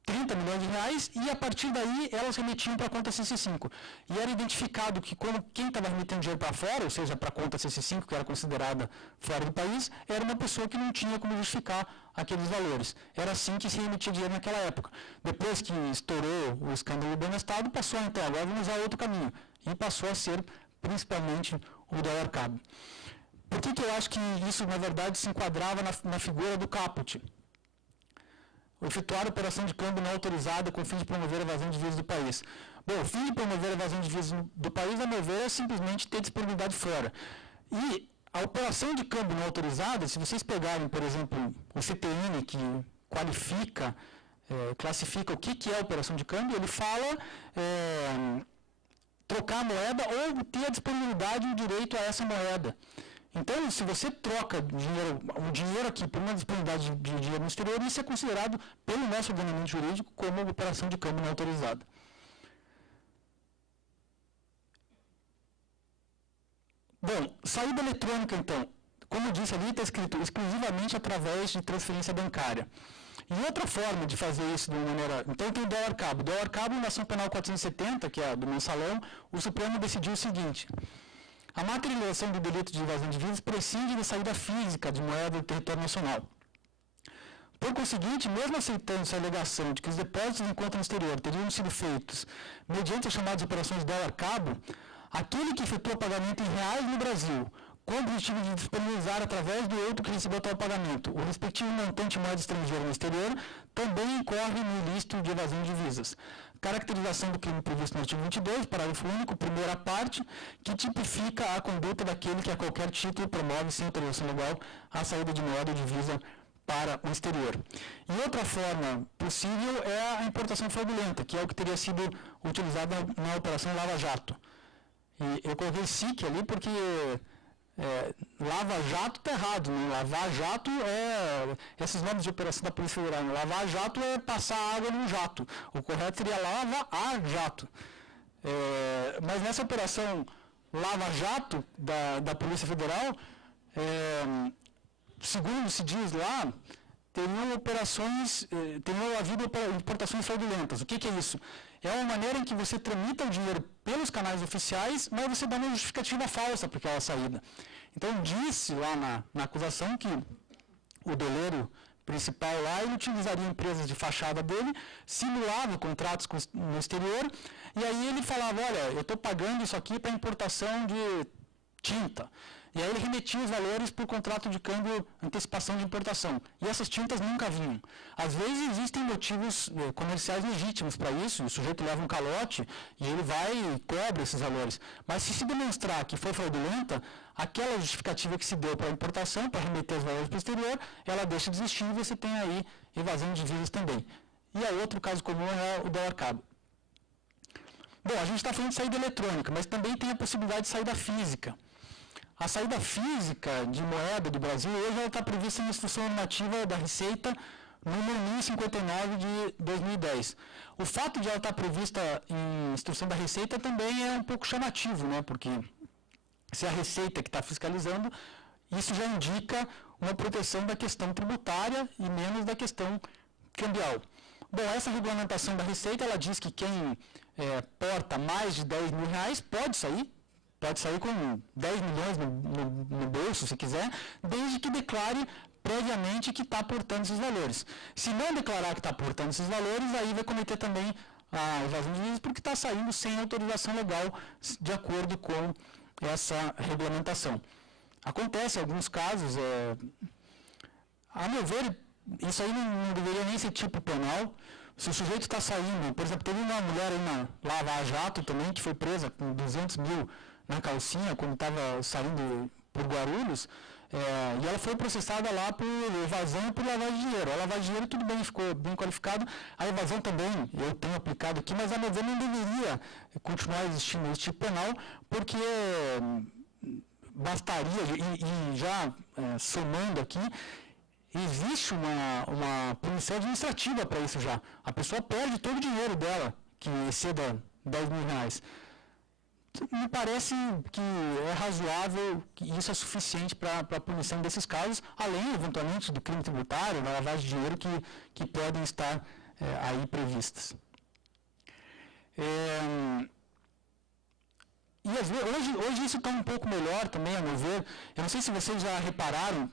30 milhões de reais e a partir daí elas remetiam para a conta CC5. E era identificado que quem estava remetendo dinheiro para fora, ou seja, para a conta CC5, que era considerada fora do país, era uma pessoa que não tinha como justificar aqueles valores. Era assim que se remetia dinheiro naquela época. Depois que estourou o escândalo do Banestado, passou então, agora vamos usar outro caminho. E passou a ser principalmente o dólar cabo. Por que eu acho que isso, na verdade, se enquadrava na figura do caput? efetuar operação de câmbio não autorizada com o fim de promover a evasão de divisas do país. Bom, o fim de promover a evasão de divisas do país, a meu ver, é simplesmente ter disponibilidade fora. E a operação de câmbio não autorizada, se vocês pegarem, por exemplo, o CTN, que qualifica, classifica o que é a operação de câmbio, ele fala trocar a moeda ou ter a disponibilidade e o direito a essa moeda. Então, se você troca o dinheiro aqui por uma disponibilidade de dinheiro no exterior, isso é considerado, pelo nosso ordenamento jurídico, como uma operação de câmbio não autorizada. Bom, saída eletrônica, então. Como eu disse ali, está escrito exclusivamente através de transferência bancária. E outra forma de fazer isso de uma maneira... Então, tem o dólar cabo. O dólar cabo, na ação penal 470, que é a do mensalão, o Supremo decidiu o seguinte: a materialização do delito de evasão de divisas prescinde da saída física de moeda do território nacional. Por conseguinte, mesmo aceitando-se a alegação de que os depósitos em conta no exterior teriam sido feitos mediante as chamadas operações dólar-cabo, aquele que efetua pagamento em reais no Brasil, com o objetivo de disponibilizar através do outro que recebeu tal pagamento o respectivo montante de moeda estrangeira no exterior, também incorre no ilícito de evasão de divisas. Caracterização do crime previsto no artigo 22, parágrafo único, primeira parte, que tipifica a conduta daquele que a qualquer título promove sem autorização legal a saída de moeda ou divisa para o exterior. E outra forma possível é a importação fraudulenta, que é o que teria sido utilizado na Operação Lava Jato. E eu coloquei SIC ali porque Lava Jato está errado, né? Lavar Jato esses nomes de operação da Polícia Federal. Lavar Jato é passar água num jato. O correto seria Lava a Jato. Mas nessa operação Lava Jato da Polícia Federal, segundo se diz lá, teriam havido importações fraudulentas. O que é isso? É uma maneira em que você tramita o dinheiro pelos canais oficiais, mas você dá uma justificativa falsa para aquela saída. Então, disse lá na acusação que o doleiro principal lá, ele utilizaria empresas de fachada dele, simulava contratos no exterior, e aí ele falava, olha, eu estou pagando isso aqui para importação de tinta. E aí ele remetia os valores por contrato de câmbio, antecipação de importação. E essas tintas nunca vinham. Às vezes existem motivos comerciais legítimos para isso, o sujeito leva um calote e ele vai e cobra esses valores. Mas se demonstrar que foi fraudulenta, aquela justificativa que se deu para a importação, para remeter os valores para o exterior, ela deixa de existir e você tem aí evasão de divisas também. E aí outro caso comum é o dólar cabo. Bom, a gente está falando de saída eletrônica, mas também tem a possibilidade de saída física. A saída física de moeda do Brasil, hoje ela está prevista na Instrução Normativa da Receita, número 1059 de 2010. O fato de ela estar prevista em Instrução da Receita também é um pouco chamativo, né? Porque se a Receita que está fiscalizando, isso já indica uma proteção da questão tributária e menos da questão cambial. Bom, essa regulamentação da Receita, ela diz que quem porta mais de 10 mil reais pode sair com 10 milhões no bolso, se quiser, desde que declare previamente que está portando esses valores. Se não declarar que está portando esses valores, aí vai cometer também a evasão de divisas, porque está saindo sem autorização legal, de acordo com essa regulamentação. Acontece em alguns casos, a meu ver, isso aí não deveria nem ser tipo penal. Se o sujeito está saindo, por exemplo, teve uma mulher aí na Lava Jato também, que foi presa com 200 mil na calcinha, quando estava saindo por Guarulhos, e ela foi processada lá por evasão e por lavagem de dinheiro. A lavagem de dinheiro, tudo bem, ficou bem qualificado. A evasão também, eu tenho aplicado aqui, mas a meu ver não deveria continuar existindo esse tipo penal, porque bastaria, e já somando aqui, existe uma punição administrativa para isso já. A pessoa perde todo o dinheiro dela, que exceda 10 mil reais. Me parece que é razoável, que isso é suficiente para a punição desses casos, além, eventualmente, do crime tributário, da lavagem de dinheiro que podem estar aí previstas. E hoje isso está um pouco melhor também, a meu ver. Eu não sei se vocês já repararam,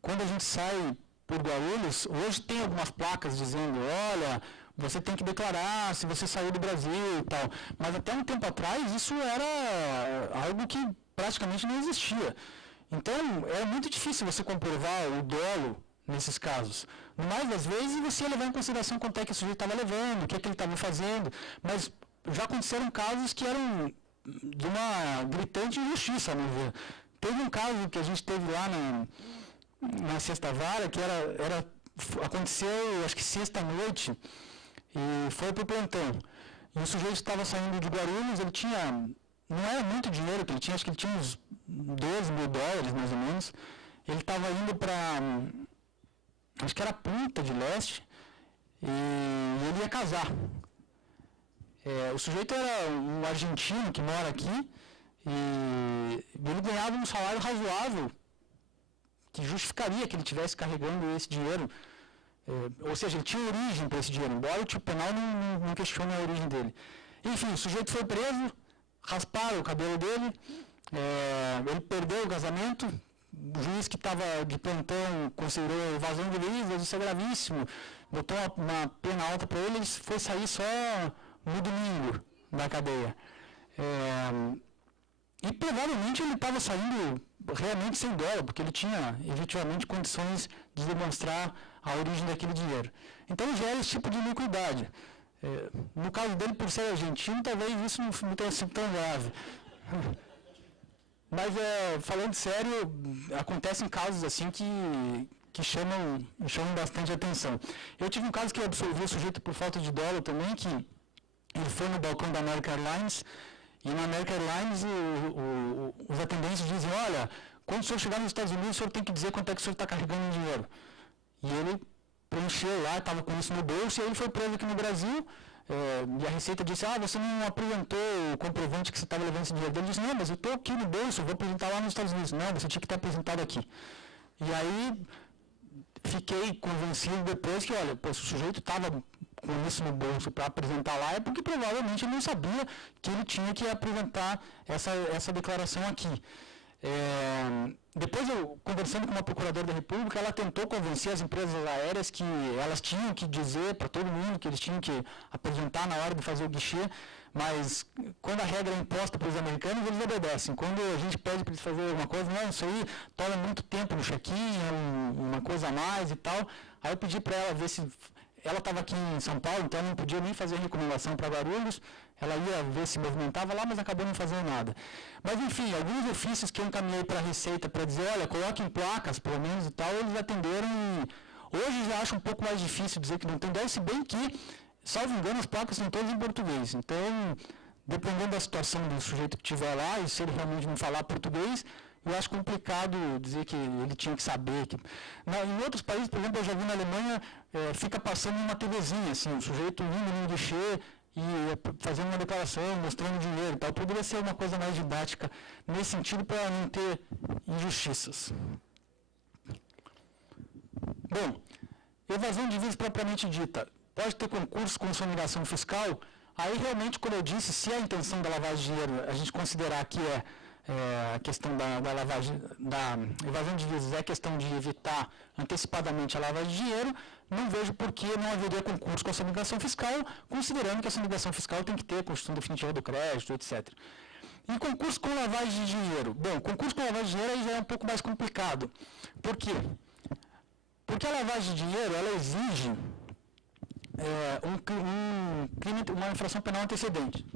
quando a gente sai por Guarulhos, hoje tem algumas placas dizendo, olha, você tem que declarar se você saiu do Brasil e tal. Mas até um tempo atrás isso era algo que praticamente não existia. Então é muito difícil você comprovar o dolo nesses casos. No mais das vezes, você ia levar em consideração quanto é que o sujeito estava levando, o que é que ele estava fazendo, mas já aconteceram casos que eram de uma gritante injustiça, no ver. Teve um caso que a gente teve lá na Sexta Vara, que aconteceu, acho que sexta-noite, e foi para o plantão. E o sujeito estava saindo de Guarulhos, ele tinha, não era muito dinheiro que ele tinha, acho que ele tinha uns 12 mil dólares, mais ou menos. Ele estava indo para, acho que era Punta del Este, e ele ia casar. O sujeito era um argentino que mora aqui, e ele ganhava um salário razoável, que justificaria que ele estivesse carregando esse dinheiro. Ou seja, ele tinha origem para esse dinheiro, embora o tipo penal não questione a origem dele. Enfim, o sujeito foi preso, rasparam o cabelo dele, ele perdeu o casamento, o juiz que estava de plantão considerou evasão de leis, isso é gravíssimo, botou uma pena alta para ele, ele foi sair só no domingo da cadeia. E provavelmente ele estava saindo realmente sem dólar, porque ele tinha efetivamente condições de demonstrar a origem daquele dinheiro. Então gera esse tipo de iniquidade. No caso dele, por ser argentino, talvez isso não tenha sido tão grave. Mas, falando sério, acontecem casos assim que chamam bastante atenção. Eu tive um caso que eu absolvi o sujeito por falta de dólar também, que ele foi no balcão da American Airlines, e na American Airlines os atendentes dizem, olha, quando o senhor chegar nos Estados Unidos, o senhor tem que dizer quanto é que o senhor está carregando em dinheiro. E ele preencheu lá, estava com isso no bolso, e ele foi preso aqui no Brasil, e a Receita disse, você não apresentou o comprovante que você estava levando esse dinheiro. Ele disse, não, mas eu estou aqui no bolso, vou apresentar lá nos Estados Unidos. Não, você tinha que ter apresentado aqui. E aí, fiquei convencido depois que, olha, se o sujeito estava com isso no bolso para apresentar lá, é porque provavelmente ele não sabia que ele tinha que apresentar essa declaração aqui. Depois, eu conversando com uma procuradora da República, ela tentou convencer as empresas aéreas que elas tinham que dizer para todo mundo que eles tinham que apresentar na hora de fazer o guichê, mas quando a regra é imposta para os americanos, eles obedecem. Quando a gente pede para eles fazerem alguma coisa, não, isso aí toma muito tempo no check-in, uma coisa a mais e tal. Aí eu pedi para ela ver se... Ela estava aqui em São Paulo, então não podia nem fazer recomendação para Guarulhos. Ela ia ver se movimentava lá, mas acabou não fazendo nada. Mas, enfim, alguns ofícios que eu encaminhei para a Receita para dizer, olha, coloquem placas, pelo menos, e tal, eles atenderam. Hoje já acho um pouco mais difícil dizer que não tem, deve se bem que, salvo engano, as placas são todas em português. Então, dependendo da situação do sujeito que estiver lá, e se ele realmente não falar português, eu acho complicado dizer que ele tinha que saber. Em outros países, por exemplo, eu já vi na Alemanha, fica passando uma TVzinha, assim, o sujeito indo no guichê e fazendo uma declaração, mostrando dinheiro e tal. Poderia ser uma coisa mais didática nesse sentido para não ter injustiças. Bom, evasão de divisas propriamente dita. Pode ter concurso com sonegação fiscal? Aí realmente, como eu disse, se a intenção da lavagem de dinheiro a gente considerar que a questão da lavagem, da evasão de divisas é a questão de evitar antecipadamente a lavagem de dinheiro, não vejo por que não haveria concurso com a sonegação fiscal, considerando que a sonegação fiscal tem que ter a constituição definitiva do crédito, etc. E concurso com lavagem de dinheiro? Bom, concurso com lavagem de dinheiro aí já é um pouco mais complicado. Por quê? Porque a lavagem de dinheiro, ela exige uma infração penal antecedente.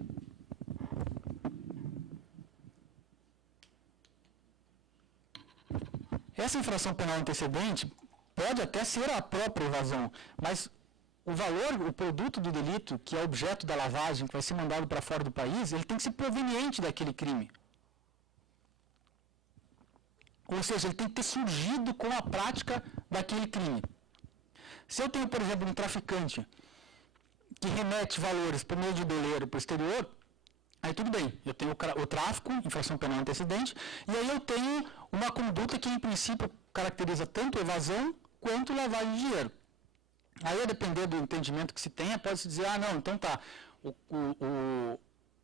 Essa infração penal antecedente pode até ser a própria evasão, mas o valor, o produto do delito, que é objeto da lavagem, que vai ser mandado para fora do país, ele tem que ser proveniente daquele crime. Ou seja, ele tem que ter surgido com a prática daquele crime. Se eu tenho, por exemplo, um traficante que remete valores por meio de doleiro para o exterior, aí tudo bem, eu tenho o tráfico, infração penal antecedente, e aí eu tenho uma conduta que, em princípio, caracteriza tanto evasão quanto lavagem de dinheiro. Aí, a depender do entendimento que se tenha, pode-se dizer, não, então tá,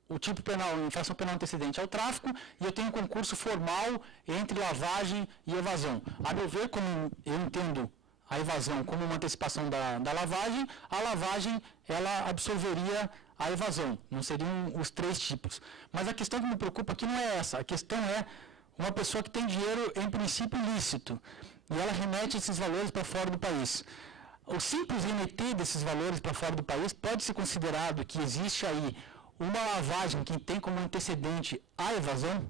o tipo penal, infração penal antecedente é o tráfico, e eu tenho um concurso formal entre lavagem e evasão. A meu ver, como eu entendo a evasão como uma antecipação da lavagem, a lavagem, ela absolveria a evasão, não seriam os três tipos. Mas a questão que me preocupa aqui não é essa, a questão é uma pessoa que tem dinheiro em princípio ilícito, e ela remete esses valores para fora do país. o simples remeter desses valores para fora do país pode ser considerado que existe aí uma lavagem que tem como antecedente a evasão,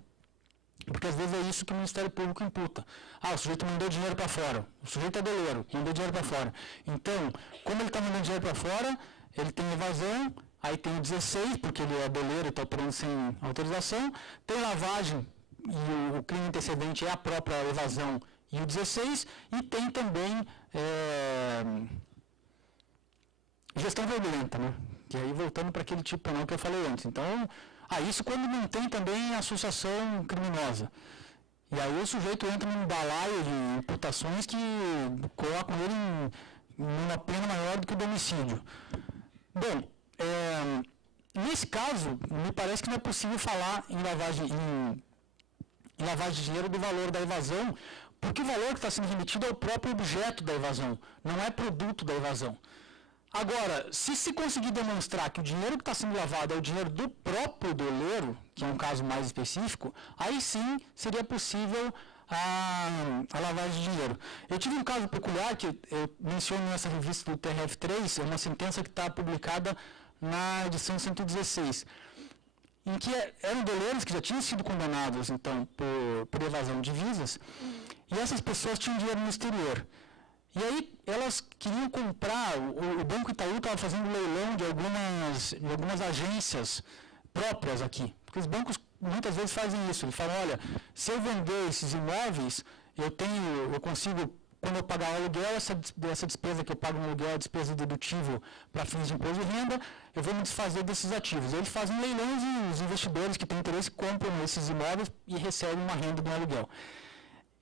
porque às vezes é isso que o Ministério Público imputa. O sujeito mandou dinheiro para fora, o sujeito é doleiro, mandou dinheiro para fora. Então, como ele está mandando dinheiro para fora, ele tem evasão, aí tem o 16, porque ele é doleiro e está operando sem autorização, tem lavagem, e o crime antecedente é a própria evasão, e o 16, e tem também gestão fraudulenta, né? Que aí voltando para aquele tipo penal que eu falei antes. Então, isso quando não tem também associação criminosa. E aí o sujeito entra num balaio de imputações que colocam ele numa pena maior do que o do homicídio. Bom, nesse caso, me parece que não é possível falar em lavagem de dinheiro do valor da evasão, porque o valor que está sendo remetido é o próprio objeto da evasão, não é produto da evasão. Agora, se conseguir demonstrar que o dinheiro que está sendo lavado é o dinheiro do próprio doleiro, que é um caso mais específico, aí sim seria possível a lavagem de dinheiro. Eu tive um caso peculiar que eu menciono nessa revista do TRF3, é uma sentença que está publicada na edição 116, em que eram doleiros que já tinham sido condenados, então, por evasão de divisas, e essas pessoas tinham dinheiro no exterior. E aí elas queriam comprar, o Banco Itaú estava fazendo leilão de algumas agências próprias aqui, porque os bancos muitas vezes fazem isso, eles falam, olha, se eu vender esses imóveis, eu consigo, quando eu pagar o aluguel, essa despesa que eu pago no aluguel é despesa dedutível para fins de imposto de renda, eu vou me desfazer desses ativos. Eles fazem leilões e os investidores que têm interesse compram esses imóveis e recebem uma renda do aluguel.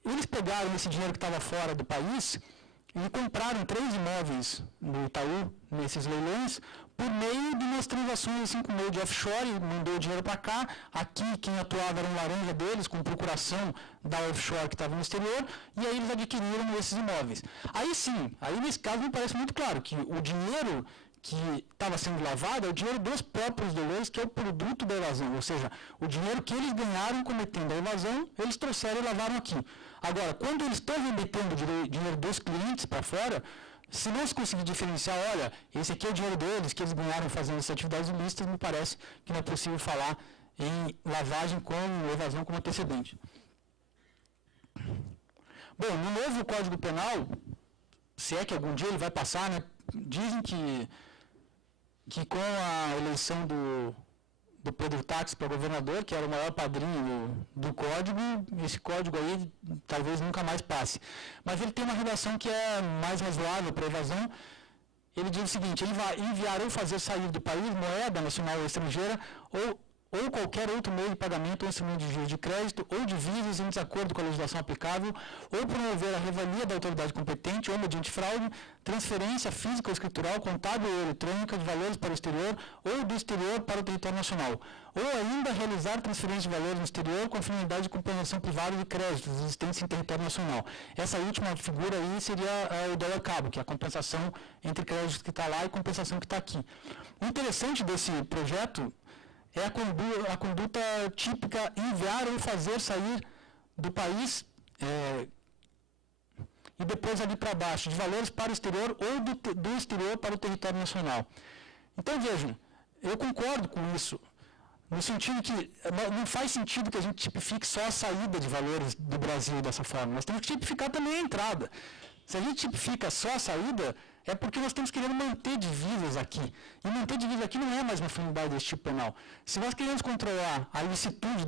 Eles pegaram esse dinheiro que estava fora do país e compraram 3 imóveis no Itaú, nesses leilões, por meio de umas transações assim, com meio de offshore, mandou o dinheiro para cá, aqui quem atuava era um laranja deles, com procuração da offshore que estava no exterior, e aí eles adquiriram esses imóveis. Aí sim, aí nesse caso me parece muito claro que o dinheiro que estava sendo lavado é o dinheiro dos próprios doleiros, que é o produto da evasão, ou seja, o dinheiro que eles ganharam cometendo a evasão, eles trouxeram e lavaram aqui. Agora, quando eles estão remetendo dinheiro dos clientes para fora, se não se conseguir diferenciar, olha, esse aqui é o dinheiro deles, que eles ganharam fazendo essas atividades ilícitas, me parece que não é possível falar em lavagem com evasão como antecedente. Bom, no novo Código Penal, se é que algum dia ele vai passar, né, dizem que com a eleição do Pedro Táxi para governador, que era o maior padrinho do código, esse código aí talvez nunca mais passe. Mas ele tem uma redação que é mais razoável para evasão. Ele diz o seguinte, ele vai enviar ou fazer sair do país moeda nacional ou estrangeira ou qualquer outro meio de pagamento ou instrumento de juros de crédito ou divisas em desacordo com a legislação aplicável ou promover a revalia da autoridade competente ou mediante fraude, transferência física ou escritural, contábil ou eletrônica de valores para o exterior ou do exterior para o território nacional, ou ainda realizar transferência de valores no exterior com a finalidade de compensação privada de créditos existentes em território nacional. Essa última figura aí seria o dólar cabo, que é a compensação entre créditos que está lá e compensação que está aqui. O interessante desse projeto é a conduta típica enviar ou fazer sair do país e depois ali para baixo, de valores para o exterior ou do exterior para o território nacional. Então vejam, eu concordo com isso, no sentido que não faz sentido que a gente tipifique só a saída de valores do Brasil dessa forma, nós temos que tipificar também a entrada. Se a gente tipifica só a saída, é porque nós estamos querendo manter divisas aqui. E manter divisas aqui não é mais uma finalidade desse tipo penal. Se nós queremos controlar a ilicitude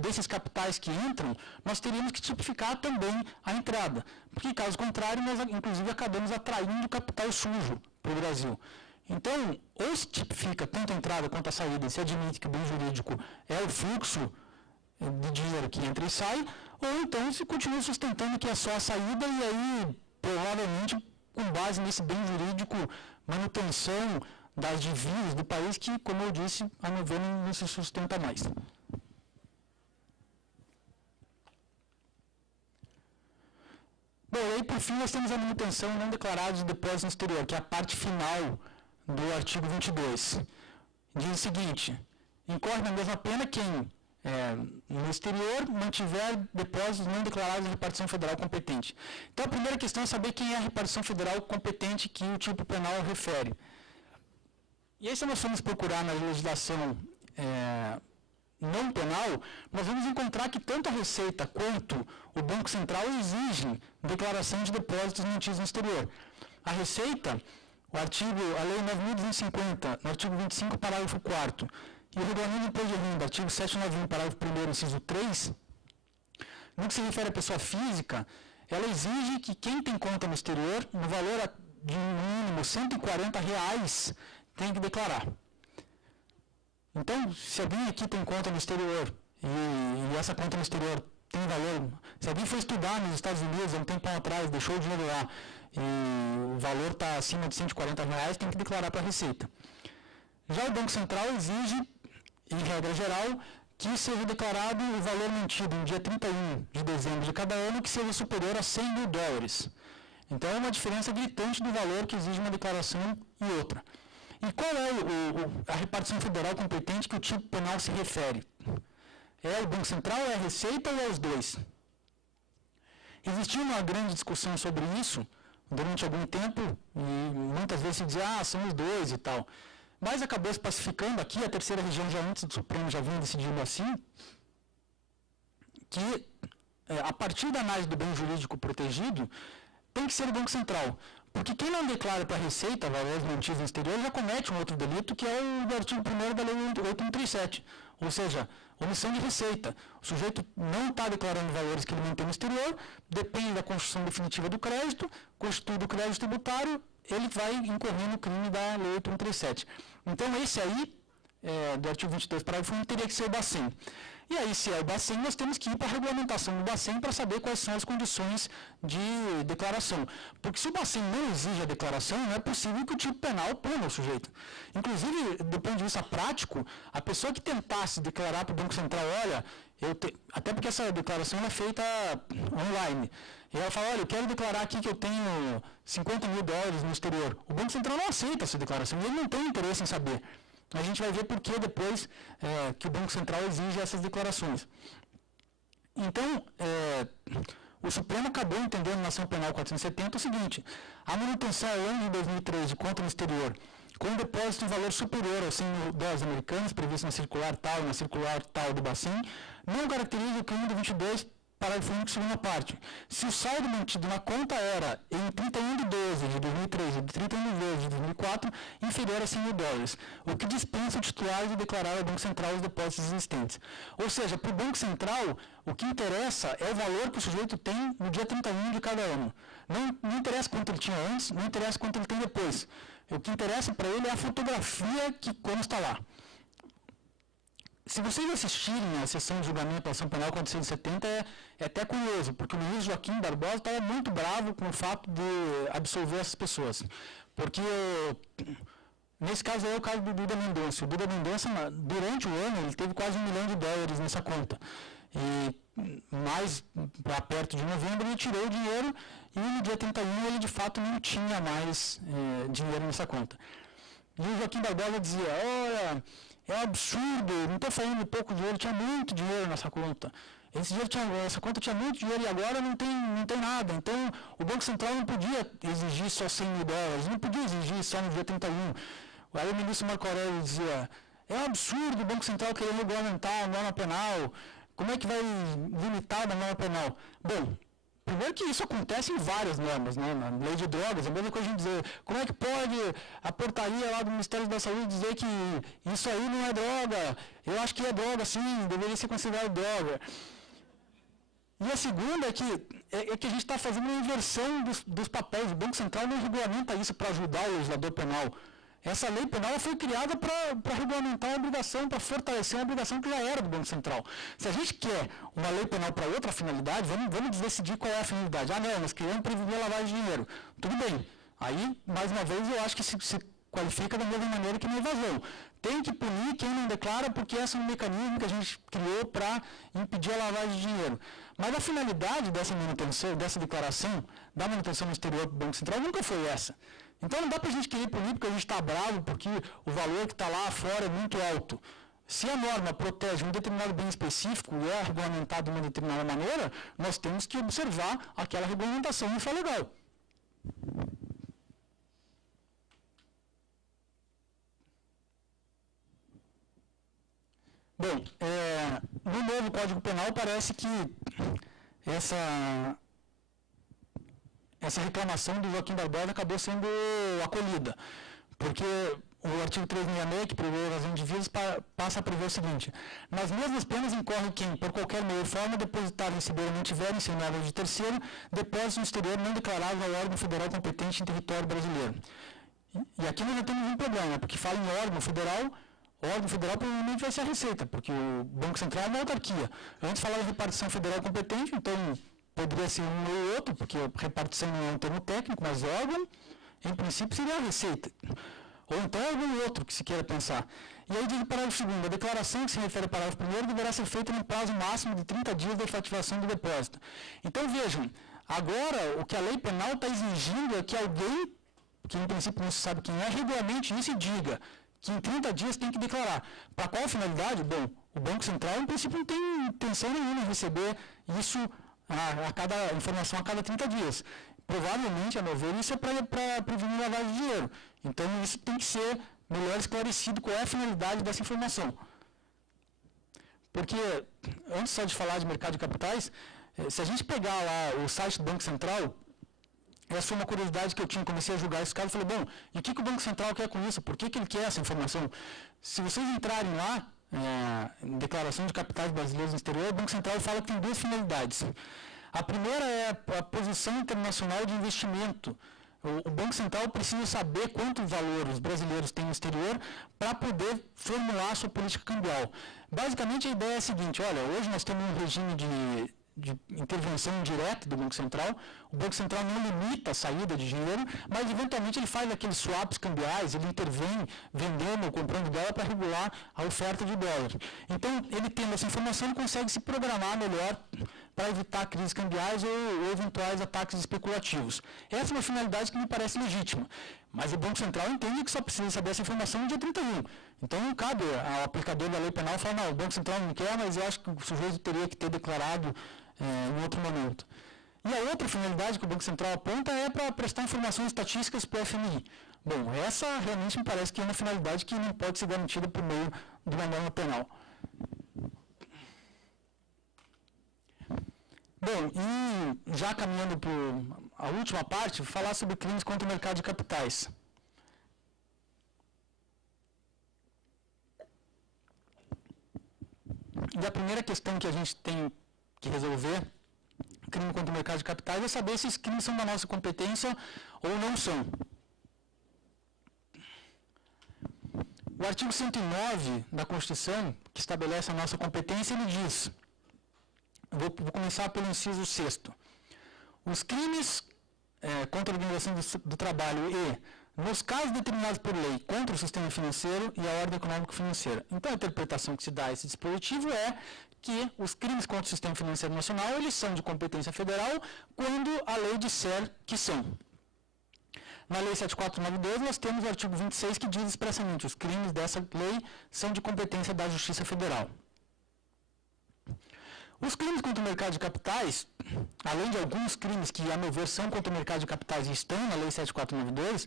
desses capitais que entram, nós teríamos que tipificar também a entrada. Porque, caso contrário, nós, inclusive, acabamos atraindo capital sujo para o Brasil. Então, ou se tipifica tanto a entrada quanto a saída, se admite que o bem jurídico é o fluxo de dinheiro que entra e sai, ou então se continua sustentando que é só a saída e aí, provavelmente, com base nesse bem jurídico, manutenção das divisas do país que, como eu disse, a meu ver, não se sustenta mais. Bom, e aí, por fim, nós temos a manutenção não declarada de depósito no exterior, que é a parte final do artigo 22. Diz o seguinte, incorre na mesma pena quem no exterior, mantiver depósitos não declarados de repartição federal competente. Então, a primeira questão é saber quem é a repartição federal competente que o tipo penal refere. E aí, se nós formos procurar na legislação não penal, nós vamos encontrar que tanto a Receita quanto o Banco Central exigem declaração de depósitos mantidos no exterior. A Receita, a Lei 9.250, no artigo 25, parágrafo 4º, e o Regulamento do Imposto de Renda, artigo 791, parágrafo 1º, inciso 3, no que se refere à pessoa física, ela exige que quem tem conta no exterior, no valor de no mínimo R$140, tem que declarar. Então, se alguém aqui tem conta no exterior, e essa conta no exterior tem valor, se alguém foi estudar nos Estados Unidos há um tempo atrás, deixou o dinheiro lá, e o valor está acima de R$140, tem que declarar para a Receita. Já o Banco Central exige, em regra geral, que seja declarado o valor mantido no dia 31 de dezembro de cada ano, que seja superior a $100.000. Então, é uma diferença gritante do valor que exige uma declaração e outra. E qual é a repartição federal competente que o tipo penal se refere? É o Banco Central, é a Receita ou é os dois? Existiu uma grande discussão sobre isso durante algum tempo, e muitas vezes se dizia, são os dois e tal. Mas acabou se pacificando aqui, a terceira região já antes do Supremo já vinha decidindo assim, que a partir da análise do bem jurídico protegido, tem que ser o Banco Central. Porque quem não declara para a Receita valores mantidos no exterior já comete um outro delito, que é o do artigo 1º da Lei 8.137, ou seja, omissão de receita. O sujeito não está declarando valores que ele mantém no exterior, depende da constituição definitiva do crédito, constitui o crédito tributário, ele vai incorrer no crime da Lei 8.137. Então, esse aí, do artigo 22, parágrafo 1, teria que ser o Bacen. E aí, se é o Bacen, nós temos que ir para a regulamentação do Bacen para saber quais são as condições de declaração. Porque se o Bacen não exige a declaração, não é possível que o tipo penal puna o sujeito. Inclusive, do ponto de vista prático, a pessoa que tentasse declarar para o Banco Central, olha, até porque essa declaração é feita online, e ela fala, olha, eu quero declarar aqui que eu tenho $50.000 no exterior. O Banco Central não aceita essa declaração, e ele não tem interesse em saber. A gente vai ver por que depois que o Banco Central exige essas declarações. Então, o Supremo acabou entendendo na Ação Penal 470 o seguinte: a manutenção ao ano de 2003 de conta no exterior, com um depósito em valor superior aos $100.000 americanos, previsto na circular tal e na circular tal do Bacen, não caracteriza o crime do 22, parágrafo único, segunda parte. Se o saldo mantido na conta era, em 31/12 de 2003 e 31/12 de 2004, inferior a $100.000, o que dispensa o titular de declarar ao Banco Central os depósitos existentes. Ou seja, para o Banco Central, o que interessa é o valor que o sujeito tem no dia 31 de cada ano. Não interessa quanto ele tinha antes, não interessa quanto ele tem depois. O que interessa para ele é a fotografia que consta lá. Se vocês assistirem a sessão de julgamento da Ação Penal 470, é até curioso, porque o ministro Joaquim Barbosa estava muito bravo com o fato de absolver essas pessoas. Porque, nesse caso é o caso do Duda Mendonça. O Duda Mendonça, durante o ano, ele teve quase $1 milhão nessa conta. E mais para perto de novembro, ele tirou o dinheiro e no dia 31 ele, de fato, não tinha mais dinheiro nessa conta. E o Joaquim Barbosa dizia, olha, é um absurdo, não estou falando de pouco dinheiro, tinha muito dinheiro nessa conta. Essa conta tinha muito dinheiro e agora não tem nada. Então, o Banco Central não podia exigir só $100.000, não podia exigir só no dia 31. Aí o ministro Marco Aurélio dizia, é um absurdo o Banco Central querer regulamentar a norma penal, como é que vai limitar a norma penal? Bom, primeiro que isso acontece em várias normas, né? Na lei de drogas, a mesma coisa a gente dizer, como é que pode a portaria lá do Ministério da Saúde dizer que isso aí não é droga? Eu acho que é droga, sim, deveria ser considerado droga. E a segunda é que a gente está fazendo uma inversão dos papéis. O Banco Central não regulamenta isso para ajudar o legislador penal. Essa lei penal foi criada para regulamentar a obrigação, para fortalecer uma obrigação que já era do Banco Central. Se a gente quer uma lei penal para outra finalidade, vamos decidir qual é a finalidade. Não, nós queremos prevenir a lavagem de dinheiro. Tudo bem. Aí, mais uma vez, eu acho que se qualifica da mesma maneira que na evasão. Tem que punir quem não declara, porque esse é um mecanismo que a gente criou para impedir a lavagem de dinheiro. Mas a finalidade dessa manutenção, dessa declaração, da manutenção no exterior do Banco Central, nunca foi essa. Então não dá para a gente querer punir porque a gente está bravo, porque o valor que está lá fora é muito alto. Se a norma protege um determinado bem específico e é regulamentado de uma determinada maneira, nós temos que observar aquela regulamentação infralegal. Bom, no novo Código Penal parece que essa reclamação do Joaquim Barbosa acabou sendo acolhida, porque o artigo 366, que prevê evasão de divisas, passa a prever o seguinte: nas mesmas penas incorre quem, por qualquer meio ou forma, depositar, receber ou mantiver em seu imóvel de terceiro, depósito no exterior não declarado ao órgão federal competente em território brasileiro. E aqui nós já temos um problema, porque fala em órgão federal provavelmente vai ser a Receita, porque o Banco Central é uma autarquia. Antes falava de repartição federal competente, então poderia ser um ou outro, porque repartição não é um termo técnico, mas órgão, em princípio, seria a Receita. Ou então algum outro que se queira pensar. E aí diz o parágrafo 2º, a declaração que se refere ao parágrafo 1º deverá ser feita no prazo máximo de 30 dias da efetivação do depósito. Então vejam, agora o que a lei penal está exigindo é que alguém, que em princípio não se sabe quem é, regulamente isso e diga que em 30 dias tem que declarar. Para qual finalidade? Bom, o Banco Central em princípio não tem intenção nenhuma de receber isso, a informação a cada 30 dias. Provavelmente, a meu ver, isso é para prevenir lavagem de dinheiro. Então, isso tem que ser melhor esclarecido qual é a finalidade dessa informação. Porque, antes só de falar de mercado de capitais, se a gente pegar lá o site do Banco Central, essa foi uma curiosidade que eu tinha, comecei a julgar esse caso, falei, bom, e o que o Banco Central quer com isso? Por que ele quer essa informação? Se vocês entrarem lá, em declaração de capitais brasileiros no exterior, o Banco Central fala que tem duas finalidades. A primeira é a posição internacional de investimento. O Banco Central precisa saber quanto valor os brasileiros têm no exterior para poder formular a sua política cambial. Basicamente, a ideia é a seguinte, olha, hoje nós temos um regime de intervenção direta do Banco Central. O Banco Central não limita a saída de dinheiro, mas eventualmente ele faz aqueles swaps cambiais, ele intervém vendendo ou comprando dólar para regular a oferta de dólar. Então, ele tendo essa informação, ele consegue se programar melhor para evitar crises cambiais ou eventuais ataques especulativos. Essa é uma finalidade que me parece legítima. Mas o Banco Central entende que só precisa saber essa informação no dia 31. Então não cabe ao aplicador da lei penal falar, não, o Banco Central não quer, mas eu acho que o sujeito teria que ter declarado em outro momento. E a outra finalidade que o Banco Central aponta é para prestar informações estatísticas para o FMI. Bom, essa realmente me parece que é uma finalidade que não pode ser garantida por meio de uma norma penal. Bom, e já caminhando para a última parte, falar sobre crimes contra o mercado de capitais. E a primeira questão que a gente tem que resolver, crime contra o mercado de capitais, é saber se esses crimes são da nossa competência ou não são. O artigo 109 da Constituição, que estabelece a nossa competência, ele diz, vou começar pelo inciso 6º, os crimes contra a organização do trabalho e, nos casos determinados por lei, contra o sistema financeiro e a ordem econômico-financeira. Então, a interpretação que se dá a esse dispositivo é que os crimes contra o sistema financeiro nacional, eles são de competência federal quando a lei disser que são. Na Lei 7492, nós temos o artigo 26 que diz expressamente os crimes dessa lei são de competência da Justiça Federal. Os crimes contra o mercado de capitais, além de alguns crimes que, a meu ver, são contra o mercado de capitais e estão na Lei 7492,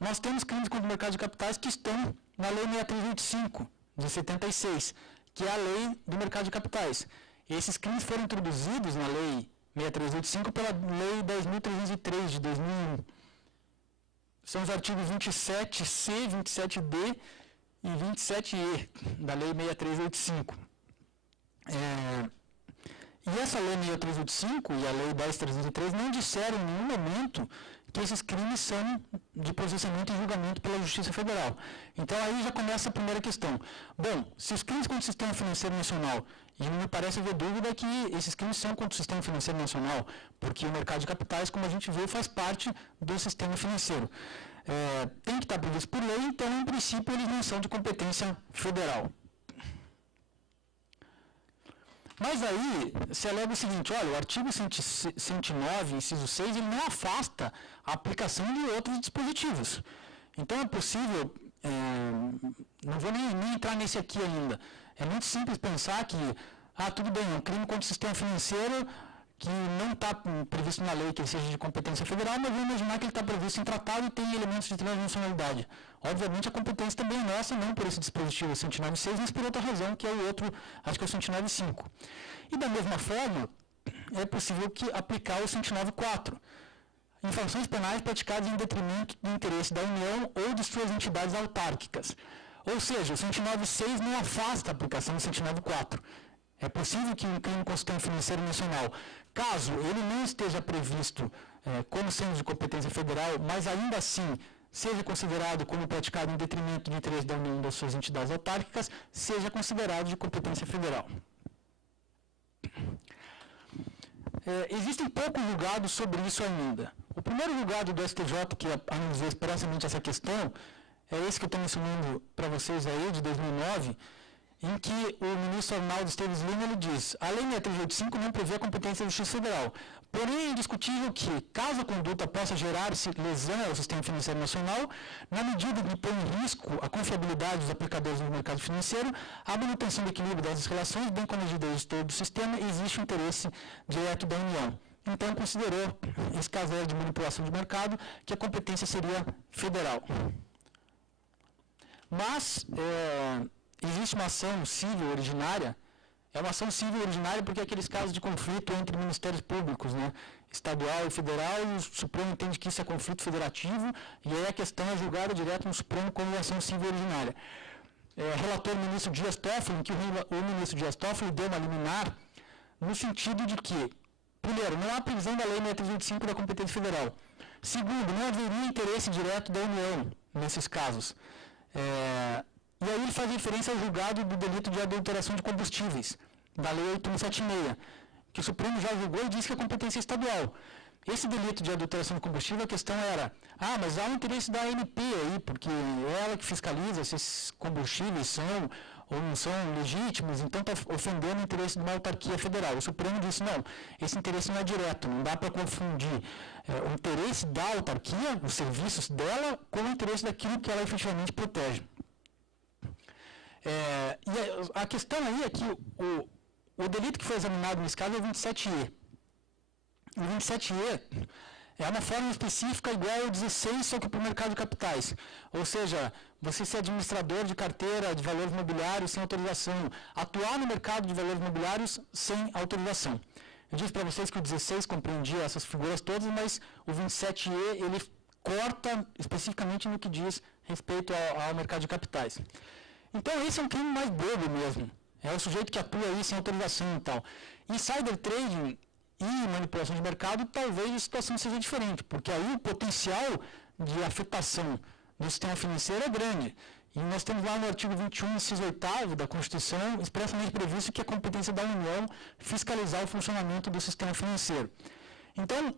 nós temos crimes contra o mercado de capitais que estão na Lei 6385, de 76, que é a Lei do Mercado de Capitais. Esses crimes foram introduzidos na Lei 6385 pela Lei 10.303, de 2001. São os artigos 27C, 27D e 27E da Lei 6385. E essa Lei 6385 e a Lei 10.303 não disseram em nenhum momento que esses crimes são de processamento e julgamento pela Justiça Federal. Então aí já começa a primeira questão. Bom, se os crimes contra o sistema financeiro nacional, e não me parece haver dúvida que esses crimes são contra o sistema financeiro nacional, porque o mercado de capitais, como a gente viu, faz parte do sistema financeiro. Tem que estar previsto por lei, então, em princípio, eles não são de competência federal. Mas aí se alega o seguinte, olha, o artigo 109, inciso 6, ele não afasta a aplicação de outros dispositivos. Então é possível não vou nem entrar nesse aqui ainda. É muito simples pensar que, tudo bem, é um crime contra o sistema financeiro que não está previsto na lei que ele seja de competência federal, mas vamos imaginar que ele está previsto em tratado e tem elementos de transnacionalidade. Obviamente, a competência também é nossa, não por esse dispositivo 196, mas por outra razão, que é o outro, acho que é o 195. E da mesma forma, é possível que aplicar o 194. Infrações penais praticadas em detrimento do interesse da União ou de suas entidades autárquicas. Ou seja, o 196 não afasta a aplicação do 194. É possível que um crime contra o sistema financeiro nacional, caso ele não esteja previsto como sendo de competência federal, mas ainda assim seja considerado como praticado em detrimento do interesse da União e das suas entidades autárquicas, seja considerado de competência federal. Existem poucos julgados sobre isso ainda. O primeiro julgado do STJ que analisou expressamente essa questão é esse que eu estou mencionando para vocês aí, de 2009, em que o ministro Arnaldo Esteves Lima ele diz: a Lei 6385 não prevê a competência da Justiça Federal. Porém, é indiscutível que, caso a conduta possa gerar lesão ao sistema financeiro nacional, na medida que põe em risco a confiabilidade dos aplicadores no mercado financeiro, a manutenção do equilíbrio dessas relações, bem como a rigidez de todo o sistema, existe um interesse direto da União. Então, considerou, esse caso de manipulação de mercado, que a competência seria federal. Mas, existe uma ação civil originária. É uma ação civil ordinária porque é aqueles casos de conflito entre ministérios públicos, né, estadual e federal, e o Supremo entende que isso é conflito federativo, e aí a questão é julgada direto no Supremo como ação civil ordinária. Relator o ministro Dias Toffoli, que o ministro Dias Toffoli deu uma liminar no sentido de que, primeiro, não há previsão da Lei 6385 da competência federal. Segundo, não haveria interesse direto da União nesses casos. E aí ele faz referência ao julgado do delito de adulteração de combustíveis, da Lei 8176, que o Supremo já julgou e disse que a competência é estadual. Esse delito de adulteração de combustível, a questão era, mas há um interesse da ANP aí, porque é ela que fiscaliza se esses combustíveis são ou não são legítimos, então está ofendendo o interesse de uma autarquia federal. O Supremo disse, não, esse interesse não é direto, não dá para confundir o interesse da autarquia, os serviços dela, com o interesse daquilo que ela efetivamente protege. E a questão aí é que o delito que foi examinado nesse caso é o 27E. O 27E é uma forma específica igual ao 16, só que para o mercado de capitais. Ou seja, você ser administrador de carteira de valores imobiliários sem autorização, atuar no mercado de valores imobiliários sem autorização. Eu disse para vocês que o 16 compreendia essas figuras todas, mas o 27E ele corta especificamente no que diz respeito ao mercado de capitais. Então, esse é um crime mais bobo mesmo. É o sujeito que atua aí sem autorização e tal. Insider trading e manipulação de mercado, talvez a situação seja diferente, porque aí o potencial de afetação do sistema financeiro é grande. E nós temos lá no artigo 21, inciso 8º da Constituição, expressamente previsto que é competência da União fiscalizar o funcionamento do sistema financeiro. Então,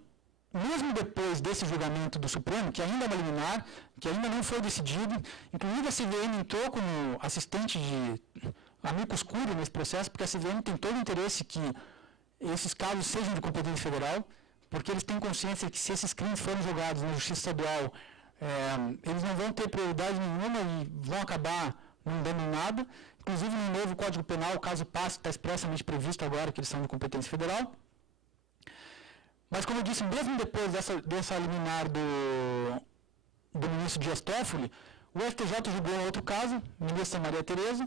mesmo depois desse julgamento do Supremo, que ainda é uma liminar, que ainda não foi decidido, inclusive a CVM entrou como assistente de amicus curiae nesse processo, porque a CVM tem todo o interesse que esses casos sejam de competência federal, porque eles têm consciência que se esses crimes forem julgados na Justiça Estadual, eles não vão ter prioridade nenhuma e vão acabar não dando nada. Inclusive no novo Código Penal, o caso passe está expressamente previsto agora que eles são de competência federal. Mas, como eu disse, mesmo depois dessa liminar do ministro Dias Toffoli, o STJ julgou outro caso, ministra Maria Tereza,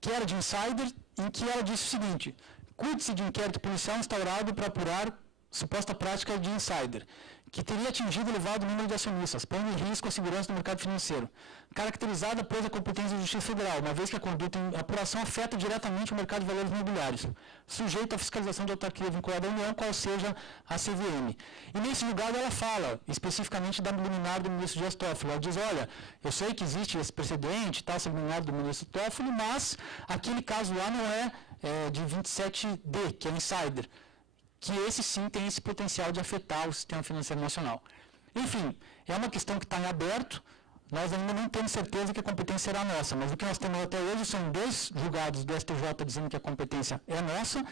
que era de insider, em que ela disse o seguinte: cuide-se de inquérito policial instaurado para apurar suposta prática de insider, que teria atingido elevado número de acionistas, pondo em risco a segurança do mercado financeiro, caracterizada, pois, a competência da Justiça Federal, uma vez que a conduta em apuração afeta diretamente o mercado de valores imobiliários, sujeito à fiscalização de autarquia vinculada à União, qual seja a CVM. E nesse julgado ela fala especificamente da liminar do ministro Dias Toffoli. Ela diz, olha, eu sei que existe esse precedente, essa liminar do ministro Toffoli, mas aquele caso lá não é de 27D, que é insider, que esse sim tem esse potencial de afetar o sistema financeiro nacional. Enfim, é uma questão que está em aberto, nós ainda não temos certeza que a competência será nossa, mas o que nós temos até hoje são 2 julgados do STJ dizendo que a competência é nossa,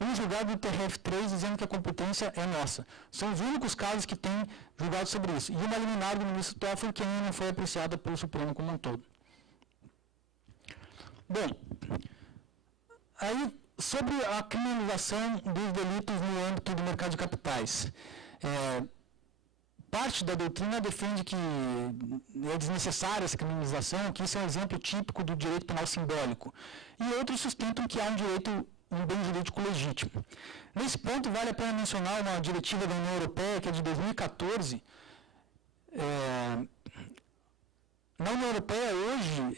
um julgado do TRF3 dizendo que a competência é nossa. São os únicos casos que têm julgado sobre isso. E uma liminar do ministro Toffoli que ainda não foi apreciada pelo Supremo como um todo. Bom, aí sobre a criminalização dos delitos no âmbito do mercado de capitais. Parte da doutrina defende que é desnecessária essa criminalização, que isso é um exemplo típico do direito penal simbólico. E outros sustentam que há um bem jurídico legítimo. Nesse ponto, vale a pena mencionar uma diretiva da União Europeia, que é de 2014. Na União Europeia, hoje,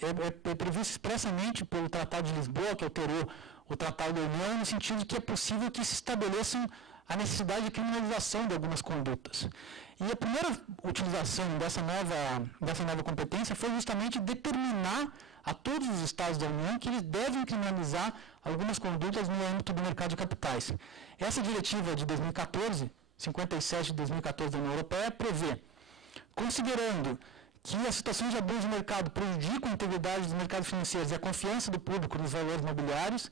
é previsto expressamente pelo Tratado de Lisboa, que alterou o Tratado da União, no sentido de que é possível que se estabeleçam a necessidade de criminalização de algumas condutas. E a primeira utilização dessa nova competência foi justamente determinar a todos os Estados da União que eles devem criminalizar algumas condutas no âmbito do mercado de capitais. Essa diretiva de 2014, 57 de 2014 da União Europeia, prevê, considerando que as situações de abuso de mercado prejudicam a integridade dos mercados financeiros e a confiança do público nos valores imobiliários,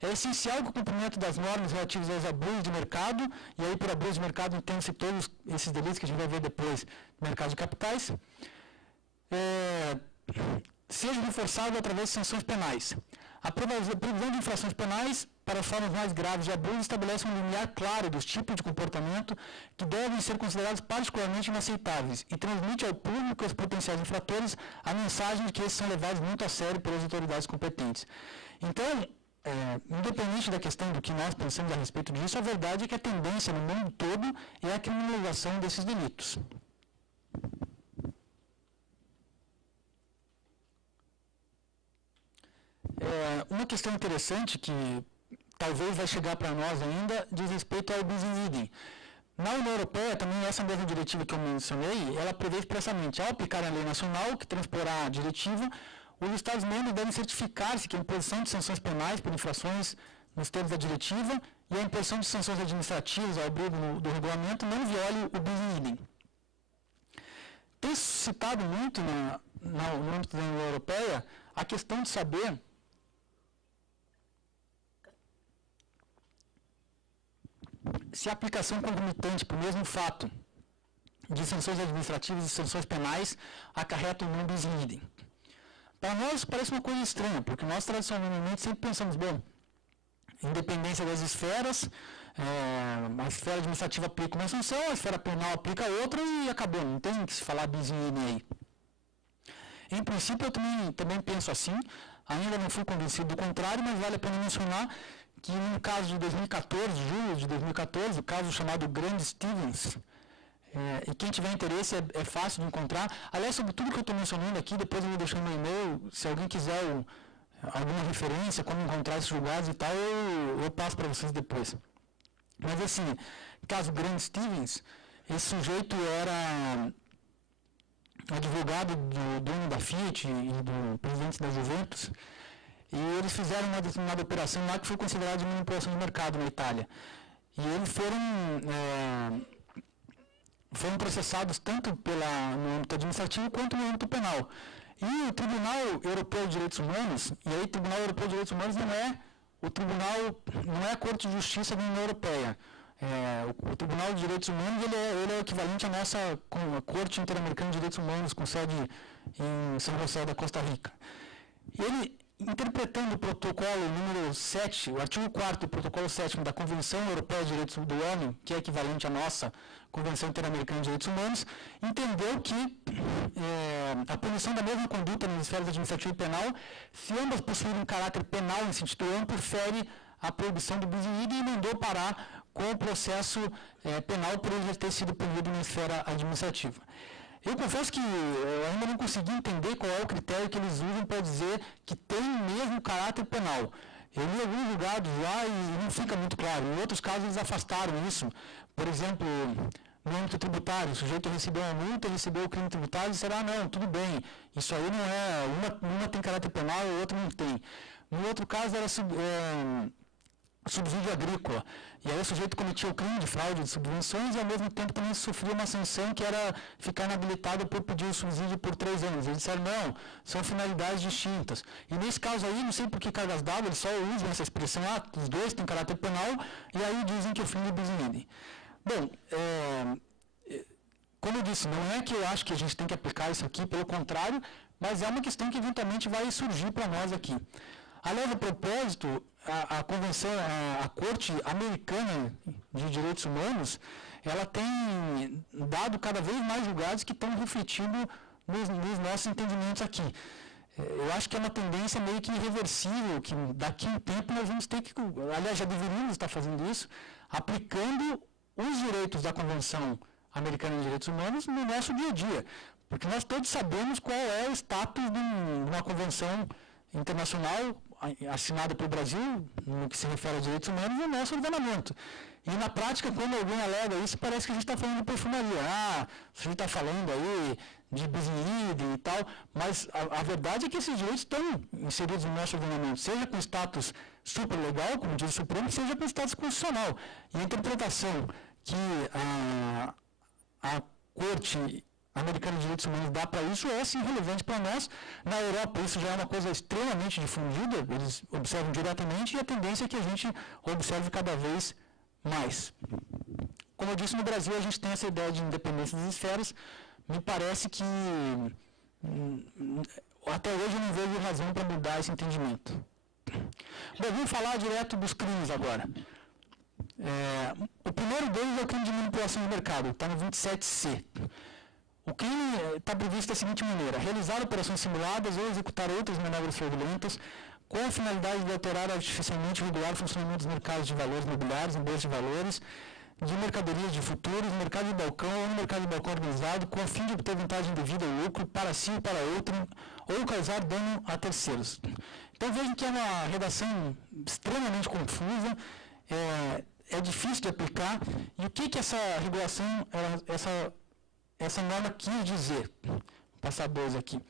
é essencial que o cumprimento das normas relativas aos abusos de mercado, e aí por abuso de mercado entendem-se todos esses delitos que a gente vai ver depois no mercado de capitais, seja reforçado através de sanções penais. A previsão de infrações penais para as formas mais graves de abuso estabelece um limiar claro dos tipos de comportamento que devem ser considerados particularmente inaceitáveis e transmite ao público e aos potenciais infratores a mensagem de que esses são levados muito a sério pelas autoridades competentes. Então, independente da questão do que nós pensamos a respeito disso, a verdade é que a tendência no mundo todo é a criminalização desses delitos. Uma questão interessante que talvez vai chegar para nós ainda diz respeito ao bis in idem. Na União Europeia, também essa mesma diretiva que eu mencionei, ela prevê expressamente, ao aplicar a lei nacional que transporá a diretiva, os Estados-membros devem certificar-se que a imposição de sanções penais por infrações nos termos da diretiva e a imposição de sanções administrativas ao abrigo do regulamento não viole o bis in idem. Tem citado muito no âmbito da União Europeia a questão de saber se a aplicação concomitante para o mesmo fato de sanções administrativas e sanções penais acarreta um bis in idem. Para nós parece uma coisa estranha, porque nós tradicionalmente sempre pensamos, bom, independência das esferas, a esfera administrativa aplica uma sanção, a esfera penal aplica outra e acabou, não tem que se falar bis in idem aí. Em princípio eu também penso assim, ainda não fui convencido do contrário, mas vale a pena mencionar que no caso de 2014, julho de 2014, o caso chamado Grande Stevens, e quem tiver interesse é fácil de encontrar. Aliás, sobre tudo que eu estou mencionando aqui, depois eu vou deixar meu e-mail, se alguém quiser alguma referência, como encontrar esses julgados e tal, eu passo para vocês depois. Mas assim, caso Grande Stevens, esse sujeito era advogado do dono da Fiat e do presidente da Juventus, e eles fizeram uma determinada operação lá que foi considerada de manipulação de mercado na Itália. E eles foram processados tanto no âmbito administrativo quanto no âmbito penal. E o Tribunal Europeu de Direitos Humanos, e aí o Tribunal Europeu de Direitos Humanos não é a Corte de Justiça da União Europeia. O Tribunal de Direitos Humanos ele é o equivalente à nossa Corte Interamericana de Direitos Humanos, com sede em São José da Costa Rica. Ele, interpretando o protocolo número 7, o artigo 4º do protocolo 7º da Convenção Europeia de Direitos do Homem, que é equivalente à nossa Convenção Interamericana de Direitos Humanos, entendeu que a punição da mesma conduta nas esferas administrativa e penal, se ambas possuírem um caráter penal em sentido amplo, fere a proibição do bis in idem e mandou parar com o processo penal por ele ter sido punido na esfera administrativa. Eu confesso que eu ainda não consegui entender qual é o critério que eles usam para dizer que tem mesmo caráter penal. Eu li alguns julgados lá e não fica muito claro. Em outros casos eles afastaram isso. Por exemplo, no âmbito tributário, o sujeito recebeu uma multa, recebeu o crime tributário e disseram, não, tudo bem, isso aí não é, uma tem caráter penal e a outra não tem. No outro caso subsídio agrícola. E aí o sujeito cometia o crime de fraude de subvenções e ao mesmo tempo também sofria uma sanção que era ficar inabilitado por pedir o subsídio por 3 anos. Eles disseram, não, são finalidades distintas. E nesse caso aí, não sei por que cargas d'água, eles só usam essa expressão, os dois têm caráter penal, e aí dizem que o fim do bis in idem. Bom, como eu disse, não é que eu acho que a gente tem que aplicar isso aqui, pelo contrário, mas é uma questão que eventualmente vai surgir para nós aqui. Aliás, a propósito, a convenção, a Corte Americana de Direitos Humanos, ela tem dado cada vez mais julgados que estão refletindo nos nossos entendimentos aqui. Eu acho que é uma tendência meio que irreversível, que daqui a um tempo nós vamos ter que, aliás, já deveríamos estar fazendo isso, aplicando os direitos da Convenção Americana de Direitos Humanos no nosso dia a dia. Porque nós todos sabemos qual é o status de uma convenção internacional assinada pelo Brasil, no que se refere a direitos humanos, no nosso ordenamento. E na prática, quando alguém alega isso, parece que a gente está falando de perfumaria. A gente está falando aí de bis in idem e tal, mas a verdade é que esses direitos estão inseridos no nosso ordenamento, seja com status superlegal, como diz o Supremo, seja com status constitucional. E a interpretação que a Corte Americana de Direitos Humanos dá para isso é sim relevante para nós. Na Europa isso já é uma coisa extremamente difundida, eles observam diretamente e a tendência é que a gente observe cada vez mais. Como eu disse, no Brasil a gente tem essa ideia de independência das esferas, me parece que até hoje eu não vejo razão para mudar esse entendimento. Bom, vamos falar direto dos crimes agora. O primeiro deles é o crime de manipulação de mercado, está no 27C. O crime está previsto da seguinte maneira: realizar operações simuladas ou executar outras manobras fraudulentas com a finalidade de alterar artificialmente o regular funcionamento dos mercados de valores imobiliários, em bolsa de valores, de mercadorias de futuros, mercado de balcão ou no mercado de balcão organizado, com o fim de obter vantagem devida ou lucro para si ou para outro, ou causar dano a terceiros. Então vejam que é uma redação extremamente confusa, é difícil de aplicar. E o que essa regulação, essa norma quis dizer? Vou passar 12 aqui.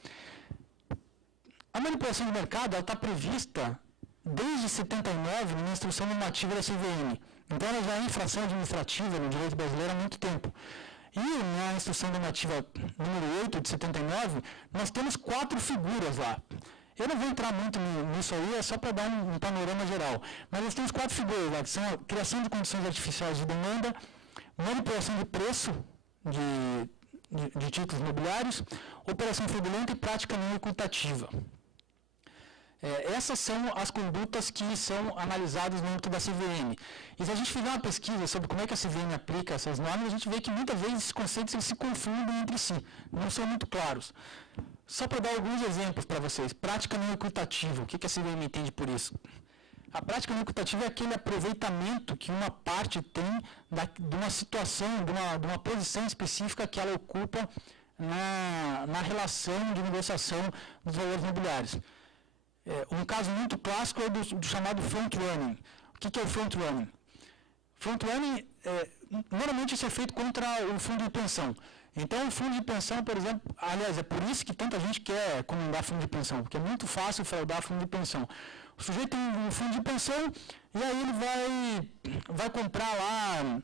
A manipulação do mercado está prevista desde 79 na instrução normativa da CVM. Então ela já é infração administrativa no direito brasileiro há muito tempo. E na instrução normativa número 8 de 79, nós temos 4 figuras lá. Eu não vou entrar muito nisso aí, é só para dar um panorama geral. Mas nós temos 4 figuras lá, que são a criação de condições artificiais de demanda, manipulação de preço de títulos imobiliários, operação fraudulenta e prática não equitativa. Essas são as condutas que são analisadas no âmbito da CVM. E se a gente fizer uma pesquisa sobre como é que a CVM aplica essas normas, a gente vê que muitas vezes esses conceitos eles se confundem entre si, não são muito claros. Só para dar alguns exemplos para vocês. Prática não equitativa, o que a CVM entende por isso? A prática não equitativa é aquele aproveitamento que uma parte tem de uma situação, de uma posição específica que ela ocupa na relação de negociação dos valores imobiliários. Um caso muito clássico é do chamado front-running. O que é o front-running? Front-running, normalmente isso é feito contra o fundo de pensão. Então, o fundo de pensão, por exemplo, aliás, é por isso que tanta gente quer comandar fundo de pensão, porque é muito fácil fraudar fundo de pensão. O sujeito tem um fundo de pensão e aí ele vai comprar lá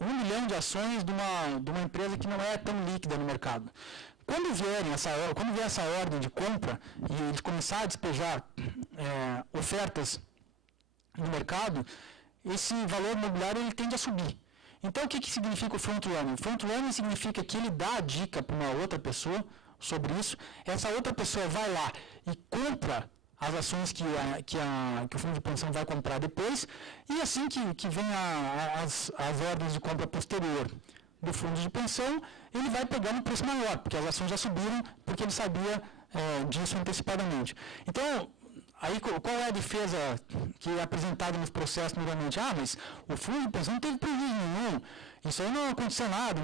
1 milhão de ações de uma empresa que não é tão líquida no mercado. Quando vier essa ordem de compra e ele começar a despejar ofertas no mercado, esse valor imobiliário ele tende a subir. Então, o que significa o front-running? O front-running significa que ele dá a dica para uma outra pessoa sobre isso, essa outra pessoa vai lá e compra as ações que o fundo de pensão vai comprar depois, e assim que vem as ordens de compra posterior do fundo de pensão, ele vai pegar um preço maior, porque as ações já subiram, porque ele sabia disso antecipadamente. Então, aí qual é a defesa que é apresentada nos processos normalmente? Mas o fundo de pensão não teve prejuízo nenhum, isso aí não aconteceu nada.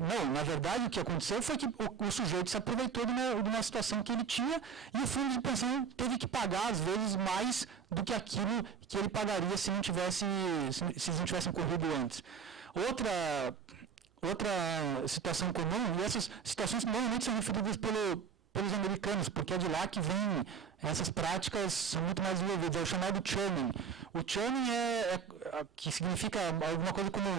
Não, na verdade o que aconteceu foi que o sujeito se aproveitou de uma situação que ele tinha e o fundo de pensão teve que pagar às vezes mais do que aquilo que ele pagaria se eles não tivessem corrido antes. Outra situação comum, e essas situações normalmente são referidas pelos americanos, porque é de lá que vem essas práticas, são muito mais desenvolvidas, é o chamado churning. O churning que significa alguma coisa como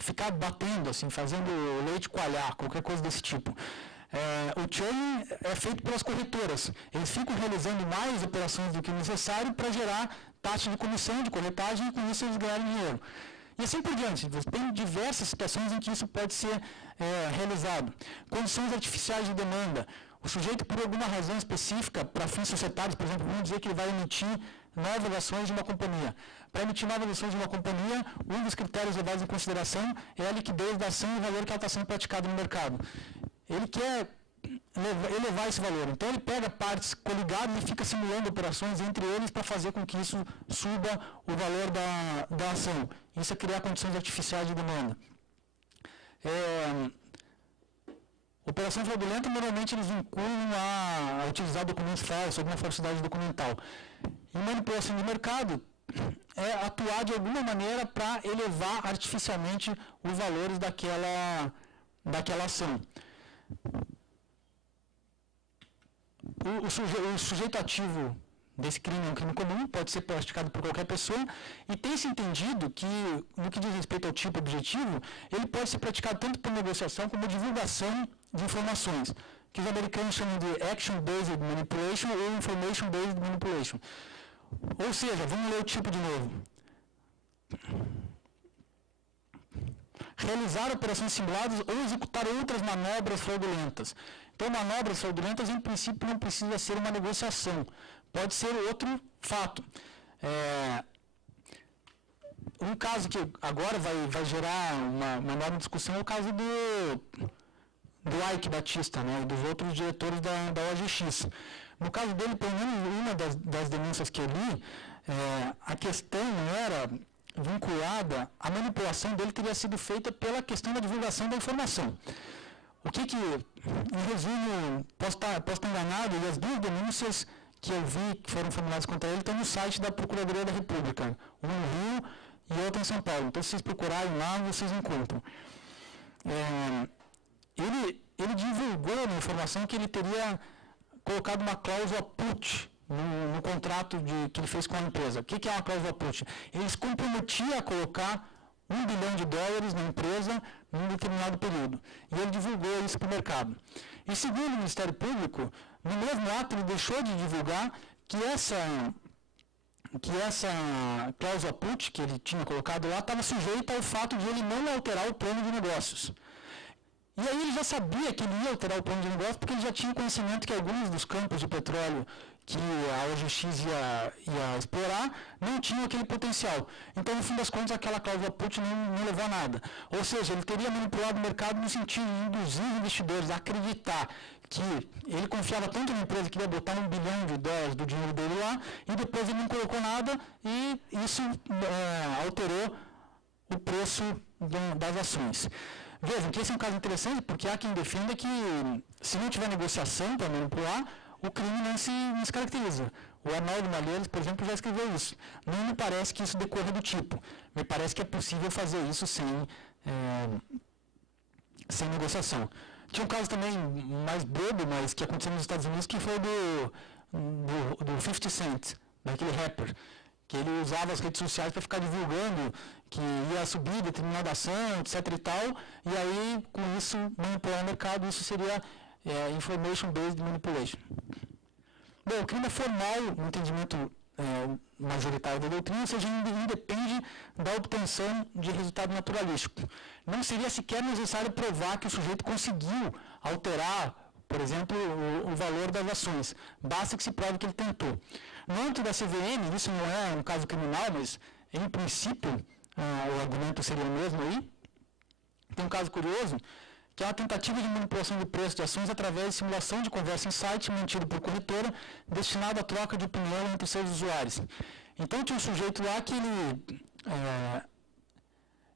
ficar batendo, assim, fazendo leite coalhar, qualquer coisa desse tipo. O churning é feito pelas corretoras. Eles ficam realizando mais operações do que necessário para gerar taxa de comissão de corretagem e com isso eles ganharem dinheiro. E assim por diante. Tem diversas situações em que isso pode ser realizado. Condições artificiais de demanda. O sujeito, por alguma razão específica, para fins societários, por exemplo, vamos dizer que ele vai emitir novas ações de uma companhia. Para emitir novas ações de uma companhia, um dos critérios levados em consideração é a liquidez da ação e o valor que ela está sendo praticada no mercado. Ele quer elevar esse valor. Então, ele pega partes coligadas e fica simulando operações entre eles para fazer com que isso suba o valor da ação. Isso é criar condições artificiais de demanda. Operação fraudulenta, normalmente eles vinculam a utilizar documentos falsos, alguma falsidade documental. E manipulação de mercado é atuar de alguma maneira para elevar artificialmente os valores daquela ação. O sujeito ativo desse crime é um crime comum, pode ser praticado por qualquer pessoa, e tem-se entendido que, no que diz respeito ao tipo objetivo, ele pode ser praticado tanto por negociação como divulgação de informações, que os americanos chamam de Action-Based Manipulation ou Information-Based Manipulation. Ou seja, vamos ler o tipo de novo. Realizar operações simuladas ou executar outras manobras fraudulentas. Então, manobras fraudulentas, em princípio, não precisa ser uma negociação. Pode ser outro fato. Um caso que agora vai gerar uma nova discussão é o caso do Ike Batista, né, e dos outros diretores da OGX. No caso dele, pelo menos uma das denúncias que eu li, a questão era vinculada, a manipulação dele teria sido feita pela questão da divulgação da informação. O que em resumo, posso estar enganado, e as duas denúncias que eu vi que foram formuladas contra ele estão no site da Procuradoria da República, uma no Rio e outra em São Paulo. Então, se vocês procurarem lá, vocês encontram. Ele divulgou na informação que ele teria colocado uma cláusula put no contrato que ele fez com a empresa. O que é uma cláusula put? Ele se comprometia a colocar $1 bilhão na empresa num determinado período. E ele divulgou isso para o mercado. E segundo o Ministério Público, no mesmo ato ele deixou de divulgar que essa cláusula put que ele tinha colocado lá estava sujeita ao fato de ele não alterar o plano de negócios. E aí ele já sabia que ele ia alterar o plano de negócio porque ele já tinha conhecimento que alguns dos campos de petróleo que a OGX ia explorar não tinham aquele potencial. Então, no fim das contas, aquela cláusula put não levou a nada. Ou seja, ele teria manipulado o mercado no sentido de induzir os investidores a acreditar que ele confiava tanto na empresa que ia botar $1 bilhão do dinheiro dele lá, e depois ele não colocou nada, e isso alterou o preço das ações. Vejam que esse é um caso interessante, porque há quem defenda que, se não tiver negociação para manipular, o crime não se caracteriza. O Arnaldo Malheiros, por exemplo, já escreveu isso. Não me parece que isso decorra do tipo. Me parece que é possível fazer isso sem negociação. Tinha um caso também mais bobo, mas que aconteceu nos Estados Unidos, que foi do 50 Cent, daquele rapper, que ele usava as redes sociais para ficar divulgando que ia subir determinada ação, etc. e tal, e aí, com isso, manipular o mercado, isso seria Information-Based Manipulation. Bom, o crime é formal, no entendimento majoritário da doutrina, ou seja, independe da obtenção de resultado naturalístico. Não seria sequer necessário provar que o sujeito conseguiu alterar, por exemplo, o valor das ações. Basta que se prove que ele tentou. No âmbito da CVM, isso não é um caso criminal, mas, em princípio, o argumento seria o mesmo aí. Tem um caso curioso, que é uma tentativa de manipulação de preço de ações através de simulação de conversa em site mantido por corretora, destinado à troca de opinião entre seus usuários. Então, tinha um sujeito lá que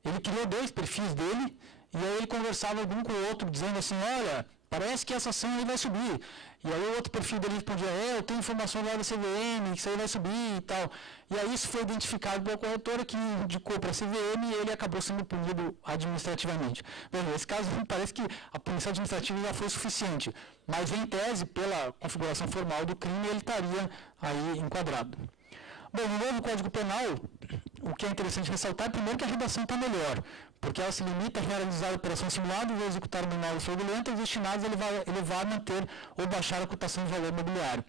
ele criou 2 perfis dele, e aí ele conversava um com o outro, dizendo assim, olha, parece que essa ação aí vai subir. E aí o outro perfil dele respondia, eu tenho informação lá da CVM, que isso aí vai subir e tal. E aí isso foi identificado pela corretora, que indicou para a CVM e ele acabou sendo punido administrativamente. Bem, nesse caso, parece que a punição administrativa já foi suficiente, mas em tese, pela configuração formal do crime, ele estaria aí enquadrado. Bom, no novo Código Penal, o que é interessante ressaltar, primeiro que a redação está melhor, porque ela se limita a realizar operações simuladas ou executar menores fraudulentas destinadas a elevar, manter ou baixar a cotação de valor imobiliário,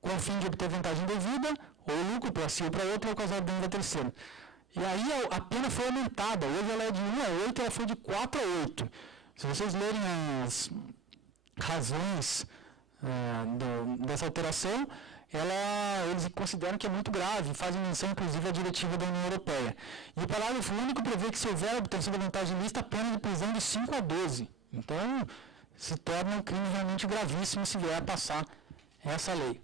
com o fim de obter vantagem devida, ou lucro para si ou para outro, ou causar dano da terceira. E aí a pena foi aumentada, hoje ela é de 1 a 8, ela foi de 4 a 8. Se vocês lerem as razões dessa alteração, eles consideram que é muito grave, fazem menção inclusive à diretiva da União Europeia. E o parágrafo único prevê que se houver obtenção da vantagem ilícita, a pena de prisão de 5 a 12. Então, se torna um crime realmente gravíssimo se vier a passar essa lei.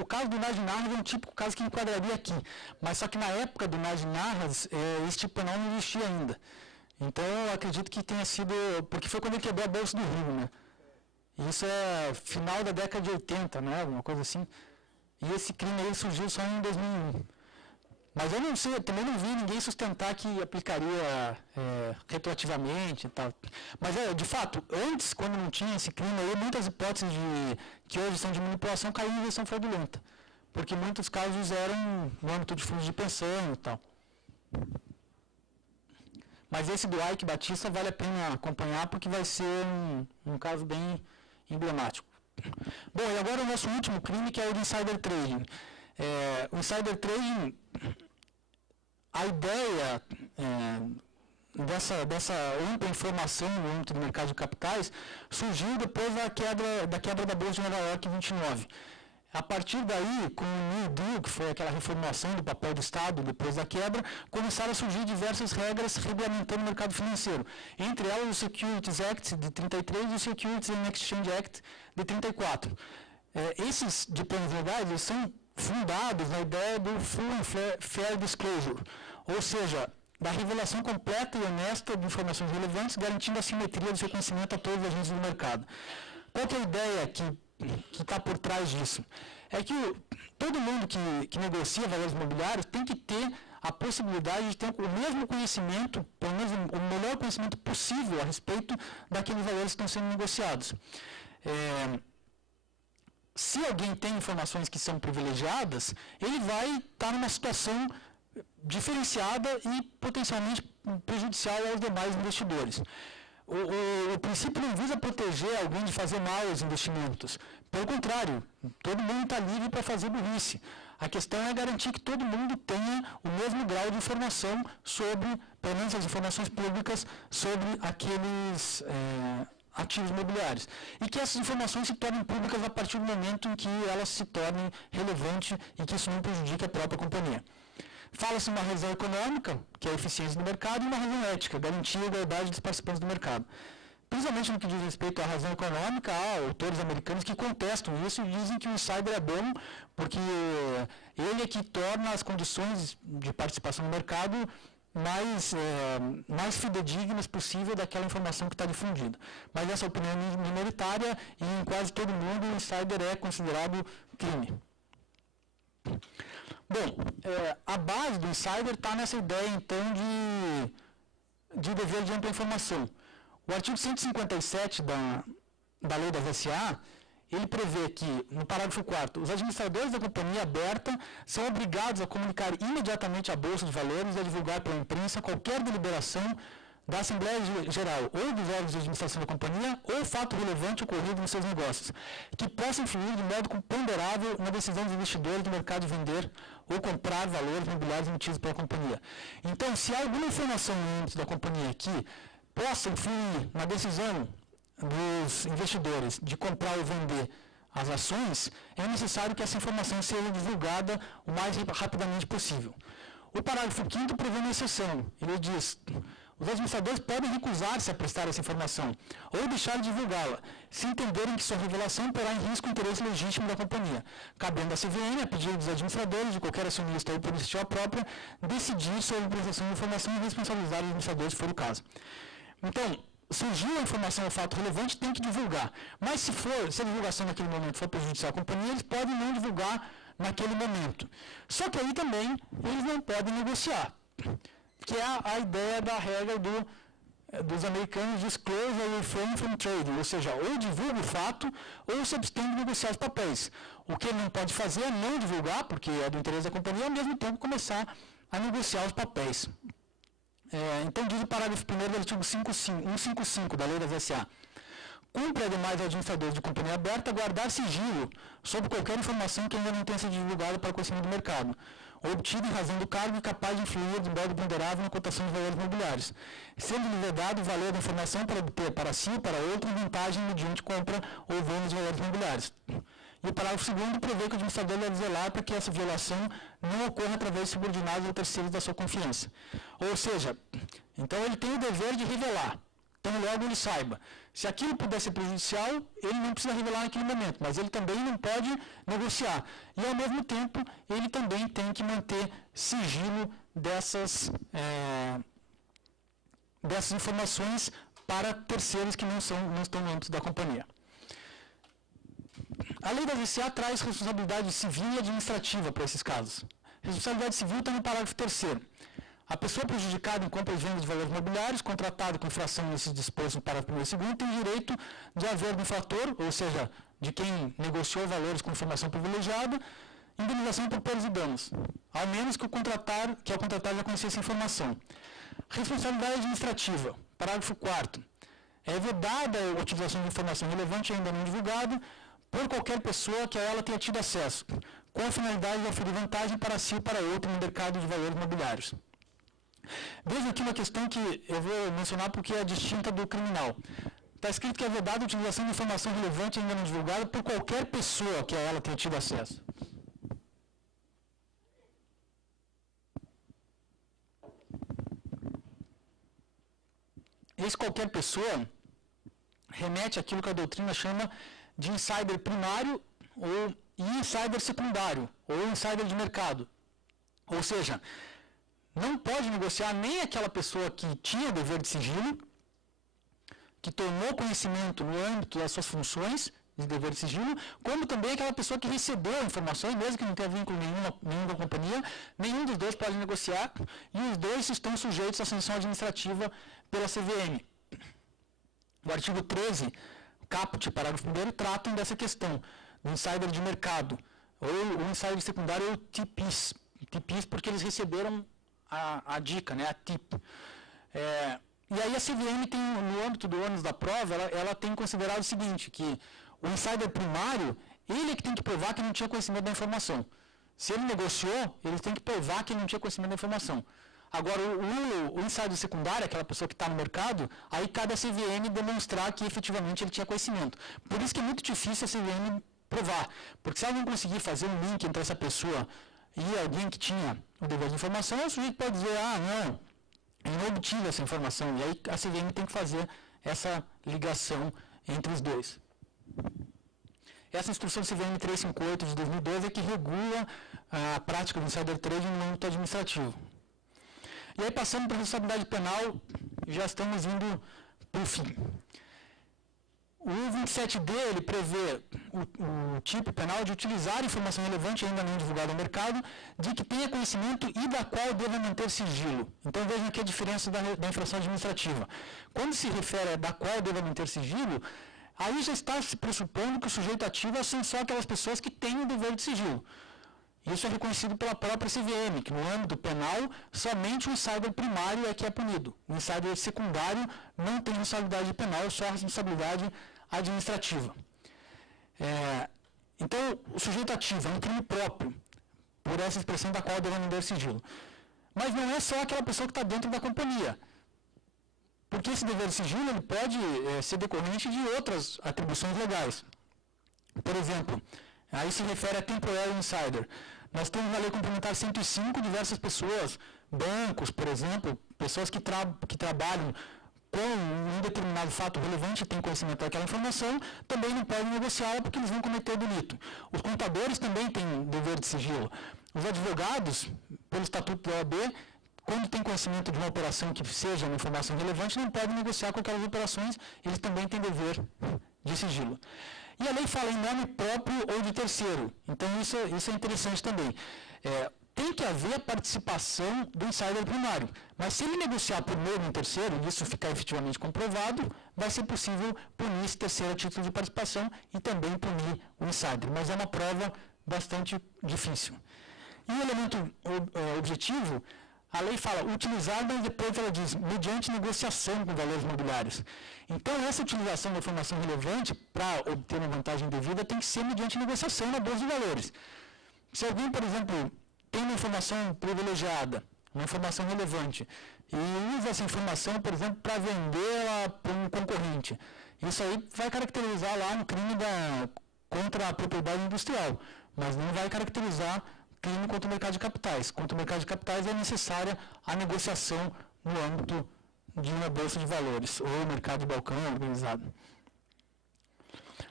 O caso do Nas Narras é um típico caso que enquadraria aqui, mas só que na época do Nas Narras, esse tipo penal não existia ainda. Então, eu acredito que tenha sido, porque foi quando ele quebrou a Bolsa do Rio, né? Isso é final da década de 80, né? Alguma coisa assim. E esse crime aí surgiu só em 2001. Mas eu não sei, também não vi ninguém sustentar que aplicaria retroativamente e tal. Mas, de fato, antes, quando não tinha esse crime aí, muitas hipóteses que hoje são de manipulação caíam em inversão fraudulenta. Porque muitos casos eram no âmbito de fundos de pensão e tal. Mas esse do Ike Batista vale a pena acompanhar porque vai ser um caso bem emblemático. Bom, e agora o nosso último crime, que é o de insider trading. O insider trading, a ideia dessa ampla informação no âmbito do mercado de capitais surgiu depois da quebra da Bolsa de Nova York em 29. A partir daí, com o New Deal, que foi aquela reformulação do papel do Estado depois da quebra, começaram a surgir diversas regras regulamentando o mercado financeiro, entre elas o Securities Act de 33 e o Securities and Exchange Act de 34. Esses diplomas legais eles são fundados na ideia do Full and Fair Disclosure, ou seja, da revelação completa e honesta de informações relevantes, garantindo a simetria do seu conhecimento a todos os agentes do mercado. Qual que é a ideia que está por trás disso? É que todo mundo que negocia valores imobiliários tem que ter a possibilidade de ter o mesmo conhecimento, pelo menos o melhor conhecimento possível a respeito daqueles valores que estão sendo negociados. Se alguém tem informações que são privilegiadas, ele vai estar numa situação diferenciada e potencialmente prejudicial aos demais investidores. O princípio não visa proteger alguém de fazer mal aos investimentos. Pelo contrário, todo mundo está livre para fazer burrice. A questão é garantir que todo mundo tenha o mesmo grau de informação sobre, pelo menos as informações públicas, sobre aqueles ativos imobiliários. E que essas informações se tornem públicas a partir do momento em que elas se tornem relevantes e que isso não prejudique a própria companhia. Fala-se uma razão econômica, que é a eficiência do mercado, e uma razão ética, garantir a igualdade dos participantes do mercado. Principalmente no que diz respeito à razão econômica, há autores americanos que contestam isso e dizem que o insider é bom porque ele é que torna as condições de participação no mercado mais fidedignas possível daquela informação que está difundida. Mas essa opinião é minoritária e em quase todo mundo o insider é considerado crime. Bom, a base do insider está nessa ideia, então, de dever de ampla informação. O artigo 157 da Lei das SA, ele prevê que, no parágrafo 4º, os administradores da companhia aberta são obrigados a comunicar imediatamente à Bolsa de Valores e a divulgar pela imprensa qualquer deliberação da Assembleia Geral ou dos órgãos de administração da companhia ou fato relevante ocorrido nos seus negócios, que possa influir de modo ponderável na decisão dos investidores do mercado de vender ou comprar valores imobiliários emitidos pela companhia. Então, se há alguma informação no âmbito da companhia que possa influir na decisão dos investidores de comprar ou vender as ações, é necessário que essa informação seja divulgada o mais rapidamente possível. O parágrafo 5º prevê uma exceção. Ele diz: os administradores podem recusar-se a prestar essa informação ou deixar de divulgá-la, se entenderem que sua revelação porá em risco o interesse legítimo da companhia, cabendo à CVM, a pedido dos administradores, de qualquer acionista ou por iniciativa própria, decidir sobre a prestação de informação e responsabilizar os administradores, se for o caso. Então, surgiu a informação ou fato relevante, tem que divulgar. Mas se a divulgação naquele momento for prejudicial à companhia, eles podem não divulgar naquele momento. Só que aí também eles não podem negociar, que é a ideia da regra do dos americanos, disclose or refrain from trading, ou seja, ou divulga o fato ou se abstém de negociar os papéis. O que ele não pode fazer é não divulgar, porque é do interesse da companhia, ao mesmo tempo começar a negociar os papéis. Então, diz o parágrafo 1º do artigo 155 da Lei das SA. Cumpre, ademais, aos administradores de companhia aberta guardar sigilo sobre qualquer informação que ainda não tenha sido divulgada para o conhecimento do mercado, obtido em razão do cargo e capaz de influir de modo ponderável na cotação de valores imobiliários, sendo-lhe vedado o valor da informação para obter para si ou para outro vantagem mediante compra ou venda de valores imobiliários. E o parágrafo 2º prevê que o administrador deve zelar para que essa violação não ocorra através de subordinados ou terceiros da sua confiança. Ou seja, então ele tem o dever de revelar. Então, logo ele saiba. Se aquilo puder ser prejudicial, ele não precisa revelar naquele momento, mas ele também não pode negociar. E, ao mesmo tempo, ele também tem que manter sigilo dessas informações para terceiros que não estão no âmbito da companhia. A lei da SA traz responsabilidade civil e administrativa para esses casos. Responsabilidade civil está no parágrafo 3º. A pessoa prejudicada em compra e venda de valores imobiliários, contratada com infração nesses dispostos no parágrafo 1º e 2º, tem direito de haver do infrator, ou seja, de quem negociou valores com informação privilegiada, indenização por perdas e danos, ao menos que ao contratar já conhecia essa informação. Responsabilidade administrativa, parágrafo 4º. É vedada a utilização de informação relevante ainda não divulgada por qualquer pessoa que a ela tenha tido acesso, com a finalidade de oferir vantagem para si ou para outro no mercado de valores imobiliários. Veja aqui uma questão que eu vou mencionar porque é distinta do criminal. Está escrito que é vedada a utilização de informação relevante ainda não divulgada por qualquer pessoa que a ela tenha tido acesso. Esse qualquer pessoa remete àquilo que a doutrina chama de insider primário e insider secundário, ou insider de mercado. Ou seja, não pode negociar nem aquela pessoa que tinha dever de sigilo, que tomou conhecimento no âmbito das suas funções de dever de sigilo, como também aquela pessoa que recebeu a informação, mesmo que não tenha vínculo nenhum da companhia, nenhum dos dois pode negociar, e os dois estão sujeitos à sanção administrativa pela CVM. O artigo 13, caput, parágrafo 1º, tratam dessa questão, do insider de mercado, ou o insider secundário, ou o TIPIs. TIPIs porque eles receberam a dica, né, a TIP. E aí a CVM tem, no âmbito do ônus da prova, ela tem considerado o seguinte, que o insider primário, ele é que tem que provar que não tinha conhecimento da informação. Se ele negociou, ele tem que provar que ele não tinha conhecimento da informação. Agora, o insider secundário, aquela pessoa que está no mercado, aí cabe a CVM demonstrar que efetivamente ele tinha conhecimento. Por isso que é muito difícil a CVM provar, porque se ela não conseguir fazer um link entre essa pessoa e alguém que tinha o dever de informação, o sujeito pode dizer, não, eu não obtive essa informação, e aí a CVM tem que fazer essa ligação entre os dois. Essa instrução CVM 358 de 2012 é que regula a prática do insider trading no âmbito administrativo. E aí, passando para a responsabilidade penal, já estamos indo para o fim. O 27D, ele prevê o tipo penal de utilizar informação relevante ainda não divulgada ao mercado, de que tenha conhecimento e da qual deva manter sigilo. Então, vejam aqui a diferença da infração administrativa. Quando se refere a da qual deva manter sigilo, aí já está se pressupondo que o sujeito ativo são só aquelas pessoas que têm o dever de sigilo. Isso é reconhecido pela própria CVM, que no âmbito penal, somente o insider primário é que é punido. O insider secundário não tem responsabilidade penal, só responsabilidade administrativa. Então, o sujeito ativo é um crime próprio, por essa expressão da qual deve manter sigilo. Mas não é só aquela pessoa que está dentro da companhia. Porque esse dever de sigilo ele pode ser decorrente de outras atribuições legais. Por exemplo, aí se refere a temporary insider. Nós temos na Lei Complementar 105 diversas pessoas, bancos, por exemplo, pessoas que trabalham com um determinado fato relevante e têm conhecimento daquela informação, também não podem negociá-la porque eles vão cometer delito. Os contadores também têm dever de sigilo. Os advogados, pelo Estatuto da OAB, quando tem conhecimento de uma operação que seja uma informação relevante, não podem negociar com aquelas operações, eles também têm dever de sigilo. E a lei fala em nome próprio ou de terceiro. Então, isso é interessante também. tem que haver a participação do insider primário. Mas se ele negociar por meio de um terceiro, e isso ficar efetivamente comprovado, vai ser possível punir esse terceiro a título de participação e também punir o insider. Mas é uma prova bastante difícil. E o elemento objetivo, a lei fala utilizar, mas depois ela diz mediante negociação com valores imobiliários. Então, essa utilização da informação relevante para obter uma vantagem devida tem que ser mediante negociação na bolsa de valores. Se alguém, por exemplo, tem uma informação privilegiada, uma informação relevante, e usa essa informação, por exemplo, para vendê-la para um concorrente, isso aí vai caracterizar lá um crime contra a propriedade industrial, mas não vai caracterizar crime contra o mercado de capitais. Contra o mercado de capitais é necessária a negociação no âmbito de uma bolsa de valores, ou mercado de balcão organizado.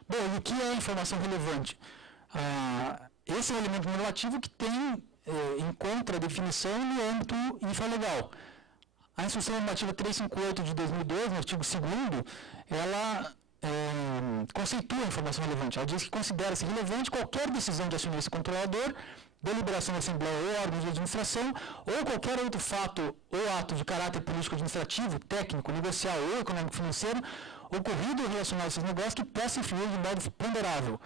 Bom, e o que é informação relevante? Esse é um elemento normativo que encontra a definição no âmbito infralegal. A Instrução Normativa 358 de 2002, no artigo 2º, ela conceitua a informação relevante. Ela diz que considera-se relevante qualquer decisão de acionista controlador, deliberação da Assembleia ou órgãos de administração, ou qualquer outro fato ou ato de caráter político-administrativo, técnico, negocial ou econômico-financeiro, ocorrido ou relacionado a esses negócios que possa influir de modo ponderável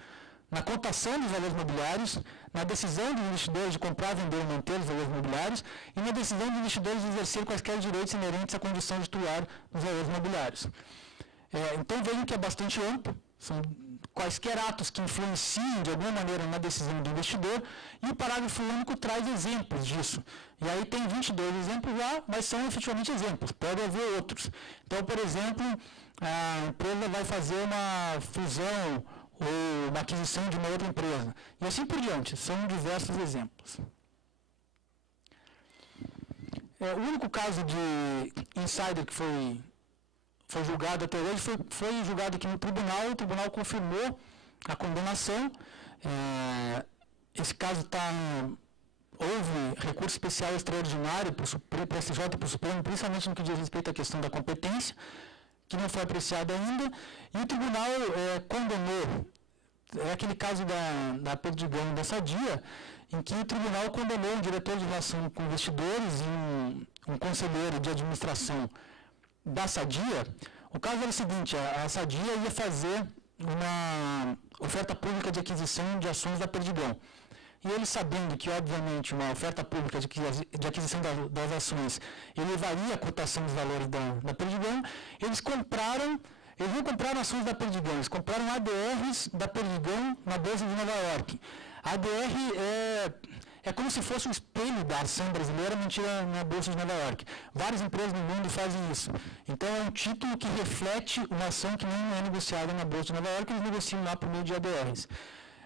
na cotação dos valores imobiliários, na decisão dos investidores de comprar, vender ou manter os valores imobiliários e na decisão dos investidores de exercer quaisquer direitos inerentes à condição de titular dos valores imobiliários. Então vejam que é bastante amplo, são quaisquer atos que influenciem de alguma maneira na decisão do investidor, e o parágrafo único traz exemplos disso. E aí tem 22 exemplos lá, mas são efetivamente exemplos, pode haver outros. Então, por exemplo, a empresa vai fazer uma fusão ou uma aquisição de uma outra empresa. E assim por diante, são diversos exemplos. O único caso de insider que foi julgado até hoje foi julgado aqui no tribunal, o tribunal confirmou a condenação. Esse caso houve recurso especial extraordinário para o STJ e para o Supremo, principalmente no que diz respeito à questão da competência, que não foi apreciado ainda, e o tribunal condenou, é aquele caso da Perdigão e da Sadia, em que o tribunal condenou um diretor de relação com investidores e um conselheiro de administração da Sadia. O caso era o seguinte, a Sadia ia fazer uma oferta pública de aquisição de ações da Perdigão. E eles, sabendo que, obviamente, uma oferta pública de aquisição das ações elevaria a cotação dos valores da Perdigão, eles não compraram ações da Perdigão, eles compraram ADRs da Perdigão na Bolsa de Nova York. A ADR é como se fosse um espelho da ação brasileira mantida na Bolsa de Nova York. Várias empresas no mundo fazem isso. Então, é um título que reflete uma ação que não é negociada na Bolsa de Nova York, eles negociam lá por meio de ADRs.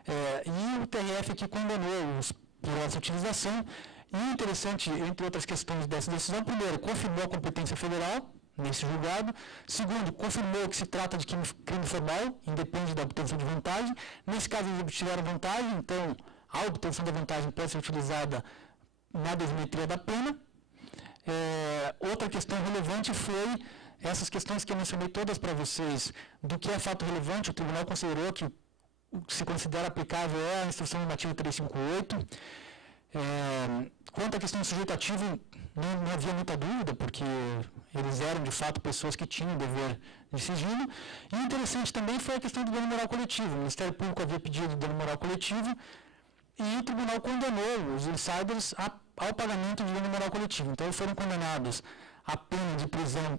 E o TRF aqui condenou por essa utilização. E o interessante, entre outras questões dessa decisão, primeiro, confirmou a competência federal nesse julgado. Segundo, confirmou que se trata de crime formal, independe da obtenção de vantagem. Nesse caso, eles obtiveram vantagem, então a obtenção da vantagem pode ser utilizada na dosimetria da pena. Outra questão relevante foi essas questões que eu mencionei todas para vocês, do que é fato relevante. O tribunal considerou que o que se considera aplicável é a Instrução Normativa 358. Quanto à questão do sujeito ativo, não havia muita dúvida, porque eles eram, de fato, pessoas que tinham dever de sigilo. E o interessante também foi a questão do dano moral coletivo. O Ministério Público havia pedido dano moral coletivo e o tribunal condenou os insiders ao pagamento de dano moral coletivo. Então, eles foram condenados à pena de prisão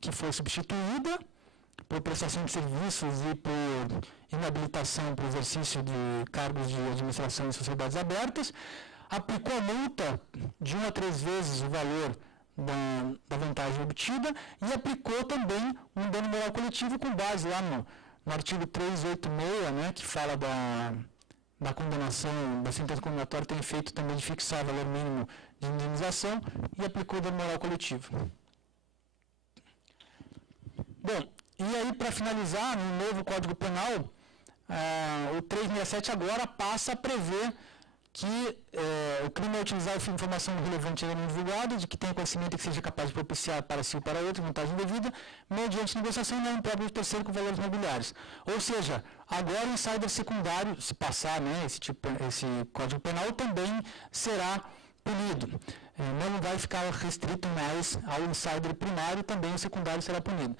que foi substituída por prestação de serviços e por inabilitação para o exercício de cargos de administração em sociedades abertas, aplicou a multa de 1 a 3 vezes o valor da vantagem obtida e aplicou também um dano moral coletivo com base lá no artigo 386, né, que fala da condenação, da sentença condenatória, tem efeito também de fixar o valor mínimo de indenização e aplicou o dano moral coletivo. Bom, e aí, para finalizar, no novo Código Penal, o 367 agora passa a prever que o crime é utilizar a informação relevante e não divulgada, de que tem conhecimento e que seja capaz de propiciar para si ou para outro vantagem devida, mediante negociação não imprópria de terceiro com valores imobiliários. Ou seja, agora o insider secundário, se passar, né, esse Código Penal, também será punido. Não vai ficar restrito mais ao insider primário, também o secundário será punido.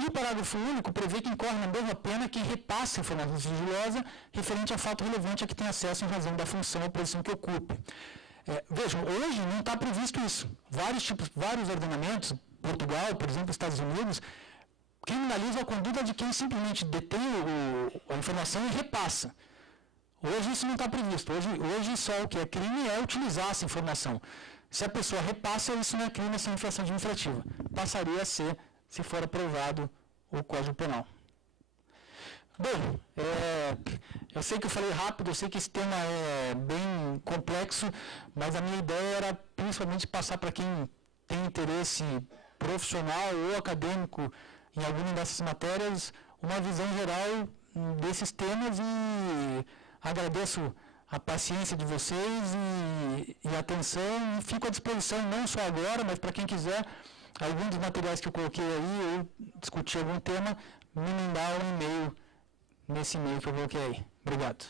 E o parágrafo único prevê que incorre na mesma pena quem repassa informação sigilosa referente a fato relevante a que tem acesso em razão da função ou posição que ocupe. Vejam, hoje não está previsto isso. Vários ordenamentos, Portugal, por exemplo, Estados Unidos, criminalizam a conduta de quem simplesmente detém a informação e repassa. Hoje isso não está previsto. Hoje só o que é crime é utilizar essa informação. Se a pessoa repassa, isso não é crime, isso é infração administrativa. Passaria a ser, se for aprovado o Código Penal. Bom, eu sei que eu falei rápido, eu sei que esse tema é bem complexo, mas a minha ideia era principalmente passar para quem tem interesse profissional ou acadêmico em alguma dessas matérias, uma visão geral desses temas e agradeço a paciência de vocês e a atenção e fico à disposição não só agora, mas para quem quiser, algum dos materiais que eu coloquei aí, ou discutir algum tema, me mandar um e-mail nesse e-mail que eu coloquei aí. Obrigado.